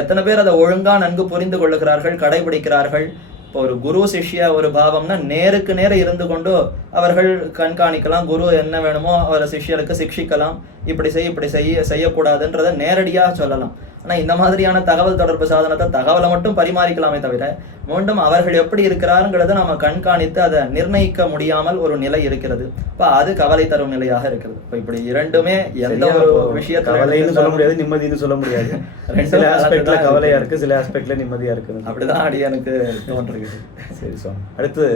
எத்தனை பேர் அதை ஒழுங்கா நன்கு புரிந்து கொள்ளுகிறார்கள், கடைபிடிக்கிறார்கள். இப்போ ஒரு குரு சிஷ்ய ஒரு பாவம்னா நேருக்கு நேர இருந்து கொண்டு அவர்கள் கண்காணிக்கலாம், குரு என்ன வேணுமோ அவர் சிஷ்யருக்கு சிக்ஷிக்கலாம், இப்படி செய்யக்கூடாதுன்றதை நேரடியாக சொல்லலாம். ஆனா இந்த மாதிரியான தகவல் தொடர்பு சாதனத்தை தகவலை மட்டும் பரிமாறிக்கலாமே தவிர மீண்டும் அவர்கள் எப்படி இருக்கிறாருங்கிறத நம்ம கண்காணித்து அதை நிர்ணயிக்க முடியாமல் ஒரு நிலை இருக்கிறது. இப்ப அது கவலை தரும் நிலையாக இருக்கிறது. இப்ப இப்படி இரண்டுமே எந்த ஒரு விஷயத்தையும் சொல்ல முடியாது, நிம்மதினு சொல்ல முடியாது. சில ஆஸ்பெக்ட்ல கவலையா இருக்கு, சில ஆஸ்பெக்ட்ல நிம்மதியா இருக்கு. அப்படிதான் அடியனுக்கு தோன்றுகிறது. சரி சுவாமி. அடுத்து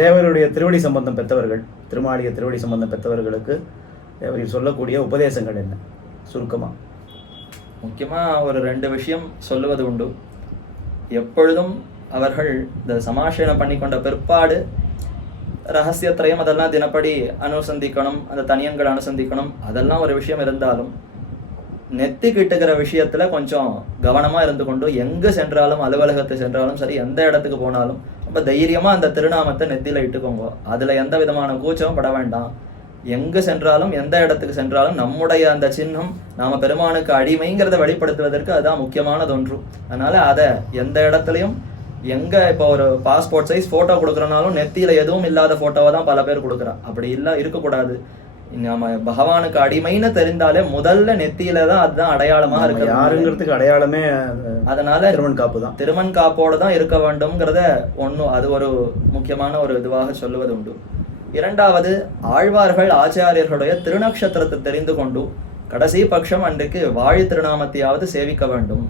தேவருடைய திருவடி சம்பந்தம் பெற்றவர்கள், திருமாளிய திருவடி சம்பந்தம் பெற்றவர்களுக்கு தேவரில் சொல்லக்கூடிய உபதேசங்கள் என்ன சுருக்கமா? முக்கியமா ஒரு 2 விஷயம் சொல்லுவது உண்டு. எப்பொழுதும் அவர்கள் இந்த சமாஷேனம் பண்ணி கொண்ட பிற்பாடு ரகசியத்திரையும் அதெல்லாம் தினப்படி அனுசந்திக்கணும், அந்த தனியங்கள் அனுசந்திக்கணும், அதெல்லாம் ஒரு விஷயம் இருந்தாலும் நெத்தி கிட்டுகிற விஷயத்துல கொஞ்சம் கவனமா இருந்து கொண்டு எங்கு சென்றாலும், அலுவலகத்தை சென்றாலும் சரி, எந்த இடத்துக்கு போனாலும் ரொம்ப தைரியமா அந்த திருநாமத்தை நெத்தியில இட்டுக்கோங்க. அதுல எந்த விதமான கூச்சமும் பட வேண்டாம். எங்கு சென்றாலும் எந்த இடத்துக்கு சென்றாலும் நம்முடைய அந்த சின்னம் நாம பெருமானுக்கு அடிமைங்கிறத வெளிப்படுத்துவதற்கு அதுதான் முக்கியமானது ஒன்று. அதனால அதை எந்த இடத்துலையும் எங்க இப்போ ஒரு பாஸ்போர்ட் சைஸ் போட்டோ கொடுக்குறனாலும் நெத்தியில எதுவும் இல்லாத போட்டோவை தான் பல பேர் கொடுக்குறான். அப்படி இல்லை, இருக்கக்கூடாது. நம்ம பகவானுக்கு அடிமைன்னு தெரிந்தாலே முதல்ல நெத்தியில தான் அதுதான் அடையாளமா இருக்கு, யாருங்கிறதுக்கு அடையாளமே. அதனால திருமண் காப்பு தான், திருமண் காப்போடு தான் இருக்க வேண்டும்ங்கிறத ஒன்றும் அது ஒரு முக்கியமான ஒரு இதுவாக சொல்லுவது உண்டு. இரண்டாவது, ஆழ்வார்கள் ஆச்சாரியர்களுடைய திருநக்ஷத்திரத்தை தெரிந்து கொண்டு கடைசி பட்சம் அன்றைக்கு வாழி திருநாமத்தையாவது சேவிக்க வேண்டும்.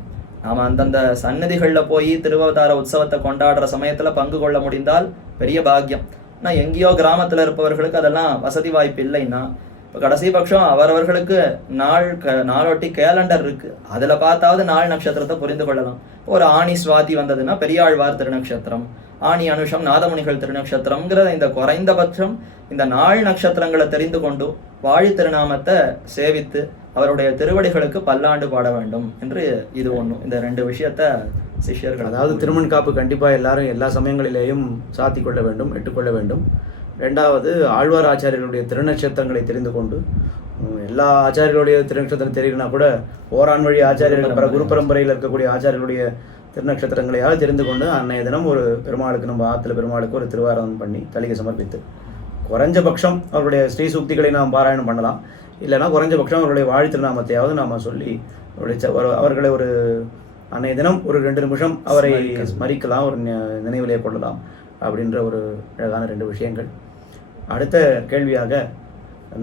நாம அந்தந்த சன்னதிகளில் போய் திருவதார உற்சவத்தை கொண்டாடுற சமயத்துல பங்கு கொள்ள முடிந்தால் பெரிய பாக்கியம். ஆனால் எங்கேயோ கிராமத்துல இருப்பவர்களுக்கு அதெல்லாம் வசதி வாய்ப்பு இல்லைன்னா இப்போ கடைசி பட்சம் அவரவர்களுக்கு நாளொட்டி கேலண்டர் இருக்கு, அதுல பார்த்தாவது நாள் நட்சத்திரத்தை புரிந்து கொள்ளலாம். ஒரு ஆணி சுவாதி வந்ததுன்னா பெரியாழ்வார் திருநக்ஷத்திரம், ஆணி அனுஷம் நாதமுனிகள் திருநக்ஷத்திரம்ங்கிற இந்த குறைந்தபட்சம் இந்த நாள் நட்சத்திரங்களை தெரிந்து கொண்டு வாழி திருநாமத்தை சேவித்து அவருடைய திருவடிகளுக்கு பல்லாண்டு பாட வேண்டும் என்று இது ஒன்று. இந்த 2 விஷயத்த சிஷ்யர்கள், அதாவது திருமண் காப்பு கண்டிப்பா எல்லாரும் எல்லா சமயங்களிலேயும் சாத்தி கொள்ள வேண்டும், இட்டுக்கொள்ள வேண்டும். 2வது, ஆழ்வார் ஆச்சாரியர்களுடைய திருநட்சத்திரங்களை தெரிந்து கொண்டு, எல்லா ஆச்சாரியர்களுடைய திருநட்சத்திரம் தெரியலனா கூட ஓரான் வழி ஆச்சாரியர்கள் குரு பரம்பரையில் இருக்கக்கூடிய ஆச்சாரியர்களுடைய திருநட்சத்திரங்களையாவது தெரிந்து கொண்டு அன்னைய தினம் ஒரு பெருமாளுக்கு, நம்ம ஆத்துல பெருமாளுக்கு ஒரு திருவாராதனம் பண்ணி தலிகை சமர்ப்பித்து குறைஞ்சபட்சம் அவருடைய ஸ்ரீ சூக்திகளை நாம் பாராயணம் பண்ணலாம். இல்லைன்னா குறைஞ்சபட்சம் அவருடைய வாழி திருநாமத்தையாவது நாம் சொல்லி அவர்களை ஒரு அன்னைய தினம் ஒரு 2 நிமிஷம் அவரை ஸ்மரிக்கலாம், ஒரு நினைவிலே கொள்ளலாம் அப்படின்ற ஒரு அழகான 2 விஷயங்கள். அடுத்த கேள்வியாக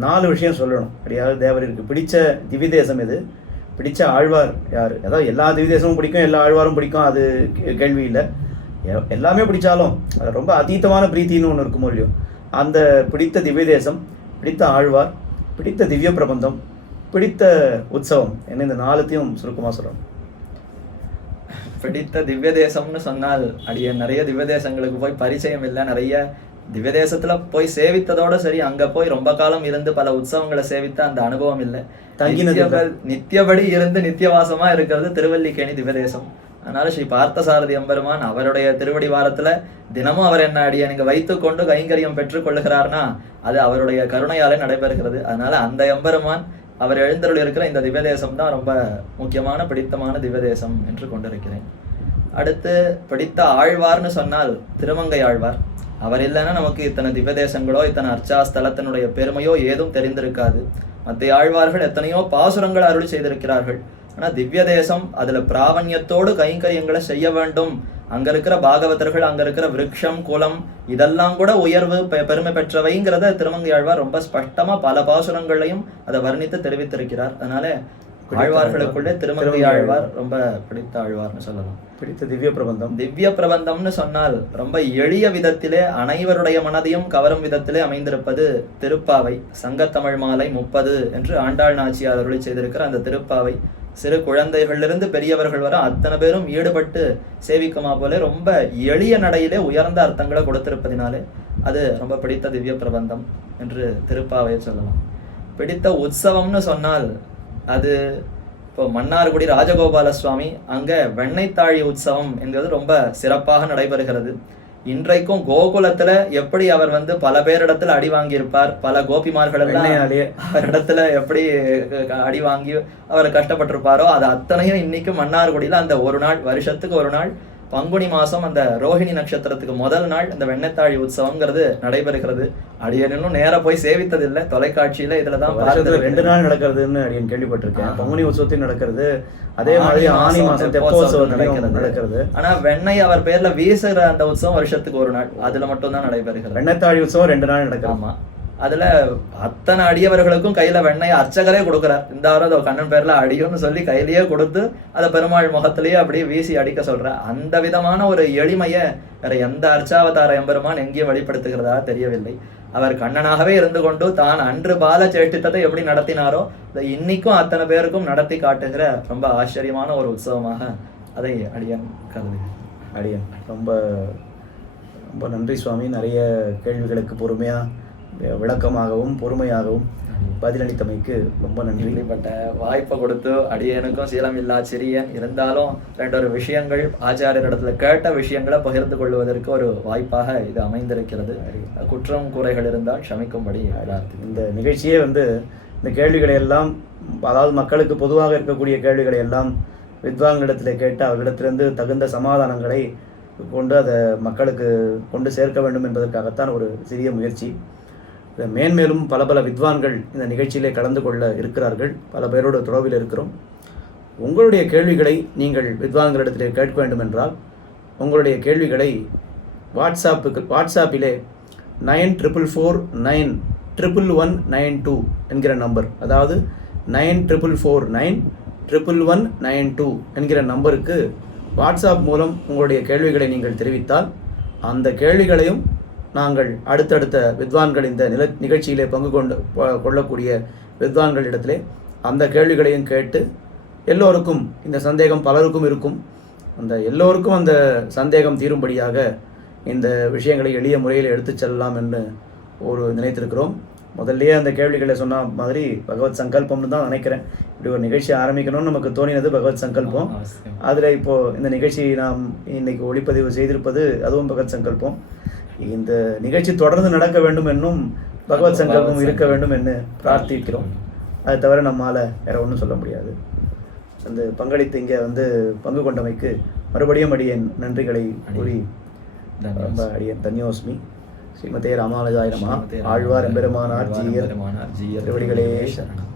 4 விஷயம் சொல்லணும். அப்படியாவது தேவருக்கு பிடிச்ச திவ்யதேசம் எது, பிடிச்ச ஆழ்வார் யார்? அதாவது எல்லா திவ்யதேசமும் பிடிக்கும், எல்லா ஆழ்வாரும் பிடிக்கும், அது கேள்வி இல்லை. எல்லாமே பிடிச்சாலும் அது ரொம்ப அதீதமான பிரீத்தின்னு ஒன்று இருக்குமோ இல்லையோ, அந்த பிடித்த திவ்யதேசம், பிடித்த ஆழ்வார், பிடித்த திவ்ய பிரபந்தம், பிடித்த உற்சவம் என்ன, இந்த 4த்தையும் சுருக்கமாக சொல்லணும். பிடித்த திவ்ய தேசம்னு சொன்னால் அடிய நிறைய திவ்ய தேசங்களுக்கு போய் பரிச்சயம் இல்லை. நிறைய திவ்ய தேசத்துல போய் சேவித்ததோட சரி, அங்க போய் ரொம்ப காலம் இருந்து பல உற்சவங்களை சேவித்த அந்த அனுபவம் இல்லை. நித்தியபடி இருந்து நித்தியவாசமா இருக்கிறது திருவல்லிக்கேணி திவ்ய தேசம். அதனால ஸ்ரீ பார்த்தசாரதி எம்பெருமான் அவருடைய திருவடி வாரத்துல தினமும் அவர் என்ன அடிய நீங்க வைத்து கொண்டு கைங்கரியம் பெற்றுக் கொள்ளுகிறார்னா அது அவருடைய கருணையாலே நடைபெறுகிறது. அதனால அந்த எம்பெருமான் அவர் எழுந்தருள் இருக்கிற இந்த திவ்யதேசம் தான் ரொம்ப முக்கியமான பிடித்தமான திவ்யதேசம் என்று கொண்டிருக்கிறேன். அடுத்து பிடித்த ஆழ்வார்னு சொன்னால் திருமங்கை ஆழ்வார். அவர் இல்லைன்னா நமக்கு இத்தனை திவ்யதேசங்களோ இத்தனை அர்ச்சாஸ்தலத்தினுடைய பெருமையோ ஏதும் தெரிந்திருக்காது. மற்ற ஆழ்வார்கள் எத்தனையோ பாசுரங்கள் அருளி செய்திருக்கிறார்கள். ஆனால் திவ்ய தேசம் அதுல பிராவண்யத்தோடு கைங்கரியங்களை செய்ய வேண்டும். அங்க இருக்கிற பாகவதர்கள், அங்க இருக்கிற விருட்சம், குலம் இதெல்லாம் கூட உயர்வு பெருமை பெற்றவைங்கிறத திருமங்கை ஆழ்வார் ரொம்ப ஸ்பஷ்டமா பல பாசுரங்களையும் அதை வர்ணித்து தெரிவித்திருக்கிறார். அதனால ஆழ்வார்களுக்குள்ளே திருமங்கை ஆழ்வார் ரொம்ப பிடித்த ஆழ்வார்னு சொல்லலாம். பிடித்த திவ்ய பிரபந்தம். திவ்ய பிரபந்தம்னு சொன்னால் ரொம்ப எளிய விதத்திலே அனைவருடைய மனதையும் கவரும் விதத்திலே அமைந்திருப்பது திருப்பாவை. சங்கத்தமிழ் மாலை 30 என்று ஆண்டாள் நாச்சியார் அருளி செய்திருக்கிற அந்த திருப்பாவை சிறு குழந்தைகளிலிருந்து பெரியவர்கள் வர அத்தனை பேரும் ஈடுபட்டு சேவிக்குமா போல ரொம்ப எளிய நடையிலே உயர்ந்த அர்த்தங்களை கொடுத்திருப்பதினாலே அது ரொம்ப பிடித்த திவ்ய பிரபந்தம் என்று திருப்பாவையை சொல்லலாம். பிடித்த உற்சவம்னு சொன்னால் அது இப்போ மன்னார்குடி ராஜகோபால சுவாமி அங்க வெண்ணெய்த்தாழி உற்சவம் என்கிறது ரொம்ப சிறப்பாக நடைபெறுகிறது. இன்றைக்கும் கோகுலத்துல எப்படி அவர் பல பேரிடத்துல அடி வாங்கியிருப்பார், பல கோபிமார்கள் எல்லாம் அவரிடத்துல எப்படி அடி வாங்கி அவர் கஷ்டப்பட்டிருப்பாரோ அது அத்தனையும் இன்னைக்கும் மன்னார்குடியில அந்த ஒரு நாள், வருஷத்துக்கு ஒரு நாள், பங்குனி மாசம் அந்த ரோஹிணி நட்சத்திரத்துக்கு முதல் நாள் இந்த வெண்ணெய்த்தாழி உற்சவம்ங்கிறது நடைபெறுகிறது. அடியனும் நேர போய் சேவித்ததில்லை, தொலைக்காட்சியில இதுலதான் 2 நாள் நடக்கிறதுன்னு அடியன் கேள்விப்பட்டிருக்கேன். பங்குனி உற்சவத்தையும் நடக்கிறது, அதே மாதிரி ஆனி மாசம் தெப்போற்சவம் நடக்கிறது. ஆனா வெண்ணெய் அவர் பேர்ல வீசுற அந்த உற்சவம் வருஷத்துக்கு ஒரு நாள், அதுல மட்டும் தான் நடைபெறுகிறது. வெண்ணெய்த்தாழி உற்சவம் 2 நாள் நடக்கும். ஆமா, அதுல அத்தனை அடியவர்களுக்கும் கையில வெண்ணெய் அர்ச்சகரே கொடுக்குறார். இந்த வாரம் கண்ணன் பேர்ல அடியும்னு சொல்லி கையிலேயே கொடுத்து அதை பெருமாள் முகத்திலேயே அப்படியே வீசி அடிக்க சொல்ற அந்த விதமான ஒரு எளிமைய வேற எந்த அர்ச்சாவதார எம்பெருமான் எங்கேயும் வெளிப்படுத்துகிறதா தெரியவில்லை. அவர் கண்ணனாகவே இருந்து கொண்டு தான் அன்று பால சேஷ்டித்தத்தை எப்படி நடத்தினாரோ அதை இன்னைக்கும் அத்தனை பேருக்கும் நடத்தி காட்டுகிற ரொம்ப ஆச்சரியமான ஒரு உற்சவமாக அதை அடியன் கருதுகிறேன். அடியன் ரொம்ப ரொம்ப நன்றி சுவாமி. நிறைய கேள்விகளுக்கு பொறுமையா விளக்கமாகவும் பொறுமையாகவும் பதிலளித்தமைக்கு ரொம்ப நன்றி. இப்படிப்பட்ட வாய்ப்பை கொடுத்து அடியனுக்கும் சீலம் இல்லா சிறியன் இருந்தாலும் 2 விஷயங்கள் ஆச்சாரியரிடத்துல கேட்ட விஷயங்களை பகிர்ந்து கொள்வதற்கு ஒரு வாய்ப்பாக இது அமைந்திருக்கிறது. குற்றம் குறைகள் இருந்தால் க்ஷமிக்கும்படி இந்த நிகழ்ச்சியே இந்த கேள்விகளை எல்லாம், அதாவது மக்களுக்கு பொதுவாக இருக்கக்கூடிய கேள்விகளை எல்லாம் வித்வான்களிடத்தில் கேட்டு அவர்களிடத்திலிருந்து தகுந்த சமாதானங்களை கொண்டு அதை மக்களுக்கு கொண்டு சேர்க்க வேண்டும் என்பதற்காகத்தான் ஒரு சிறிய முயற்சி. மேன்மேலும் பல வித்வான்கள் இந்த நிகழ்ச்சியிலே கலந்து கொள்ள இருக்கிறார்கள். பல பேரோட தொடர்பில் இருக்கிறோம். உங்களுடைய கேள்விகளை நீங்கள் வித்வான்களிடத்தில் கேட்க வேண்டும் என்றால் உங்களுடைய கேள்விகளை வாட்ஸ்ஆப்பிலே 94491192 என்கிற நம்பர், அதாவது 94491192 என்கிற நம்பருக்கு வாட்ஸ்ஆப் மூலம் உங்களுடைய கேள்விகளை நீங்கள் தெரிவித்தால் அந்த கேள்விகளையும் நாங்கள் அடுத்தடுத்த வித்வான்கள் இந்த நிகழ்ச்சியிலே பங்கு கொள்ளக்கூடிய வித்வான்களிடத்திலே அந்த கேள்விகளையும் கேட்டு எல்லோருக்கும் இந்த சந்தேகம் பலருக்கும் இருக்கும், அந்த எல்லோருக்கும் அந்த சந்தேகம் தீரும்படியாக இந்த விஷயங்களை எளிய முறையில் எடுத்துச் செல்லலாம் என்று நினைத்திருக்கிறோம். முதல்லையே அந்த கேள்விகளை சொன்ன மாதிரி பகவத் சங்கல்பம்னு தான் நினைக்கிறேன். இப்படி ஒரு நிகழ்ச்சி ஆரம்பிக்கணும்னு நமக்கு தோணினது பகவத் சங்கல்பம். அதில் இப்போது இந்த நிகழ்ச்சி நாம் இன்னைக்கு ஒளிப்பதிவு செய்திருப்பது அதுவும் பகவத் சங்கல்பம். இந்த நிகழ்ச்சி தொடர்ந்து நடக்க வேண்டும் என்னும் பகவத் சங்கல்பம் இருக்க வேண்டும் என்று பிரார்த்திக்கிறோம். அதை தவிர நம்மால் வேற ஒன்றும் சொல்ல முடியாது. அந்த பங்களித்து இங்கே பங்கு கொண்டமைக்கு மறுபடியும் அடியேன் நன்றிகளை கூறி ரொம்ப அடியேன் தன்யோஸ்மி. ஸ்ரீமதே ராமானுஜாய நமஹ. ஆழ்வார் எம்பெருமானார் ஜீயர் திருவடிகளே சரணம்.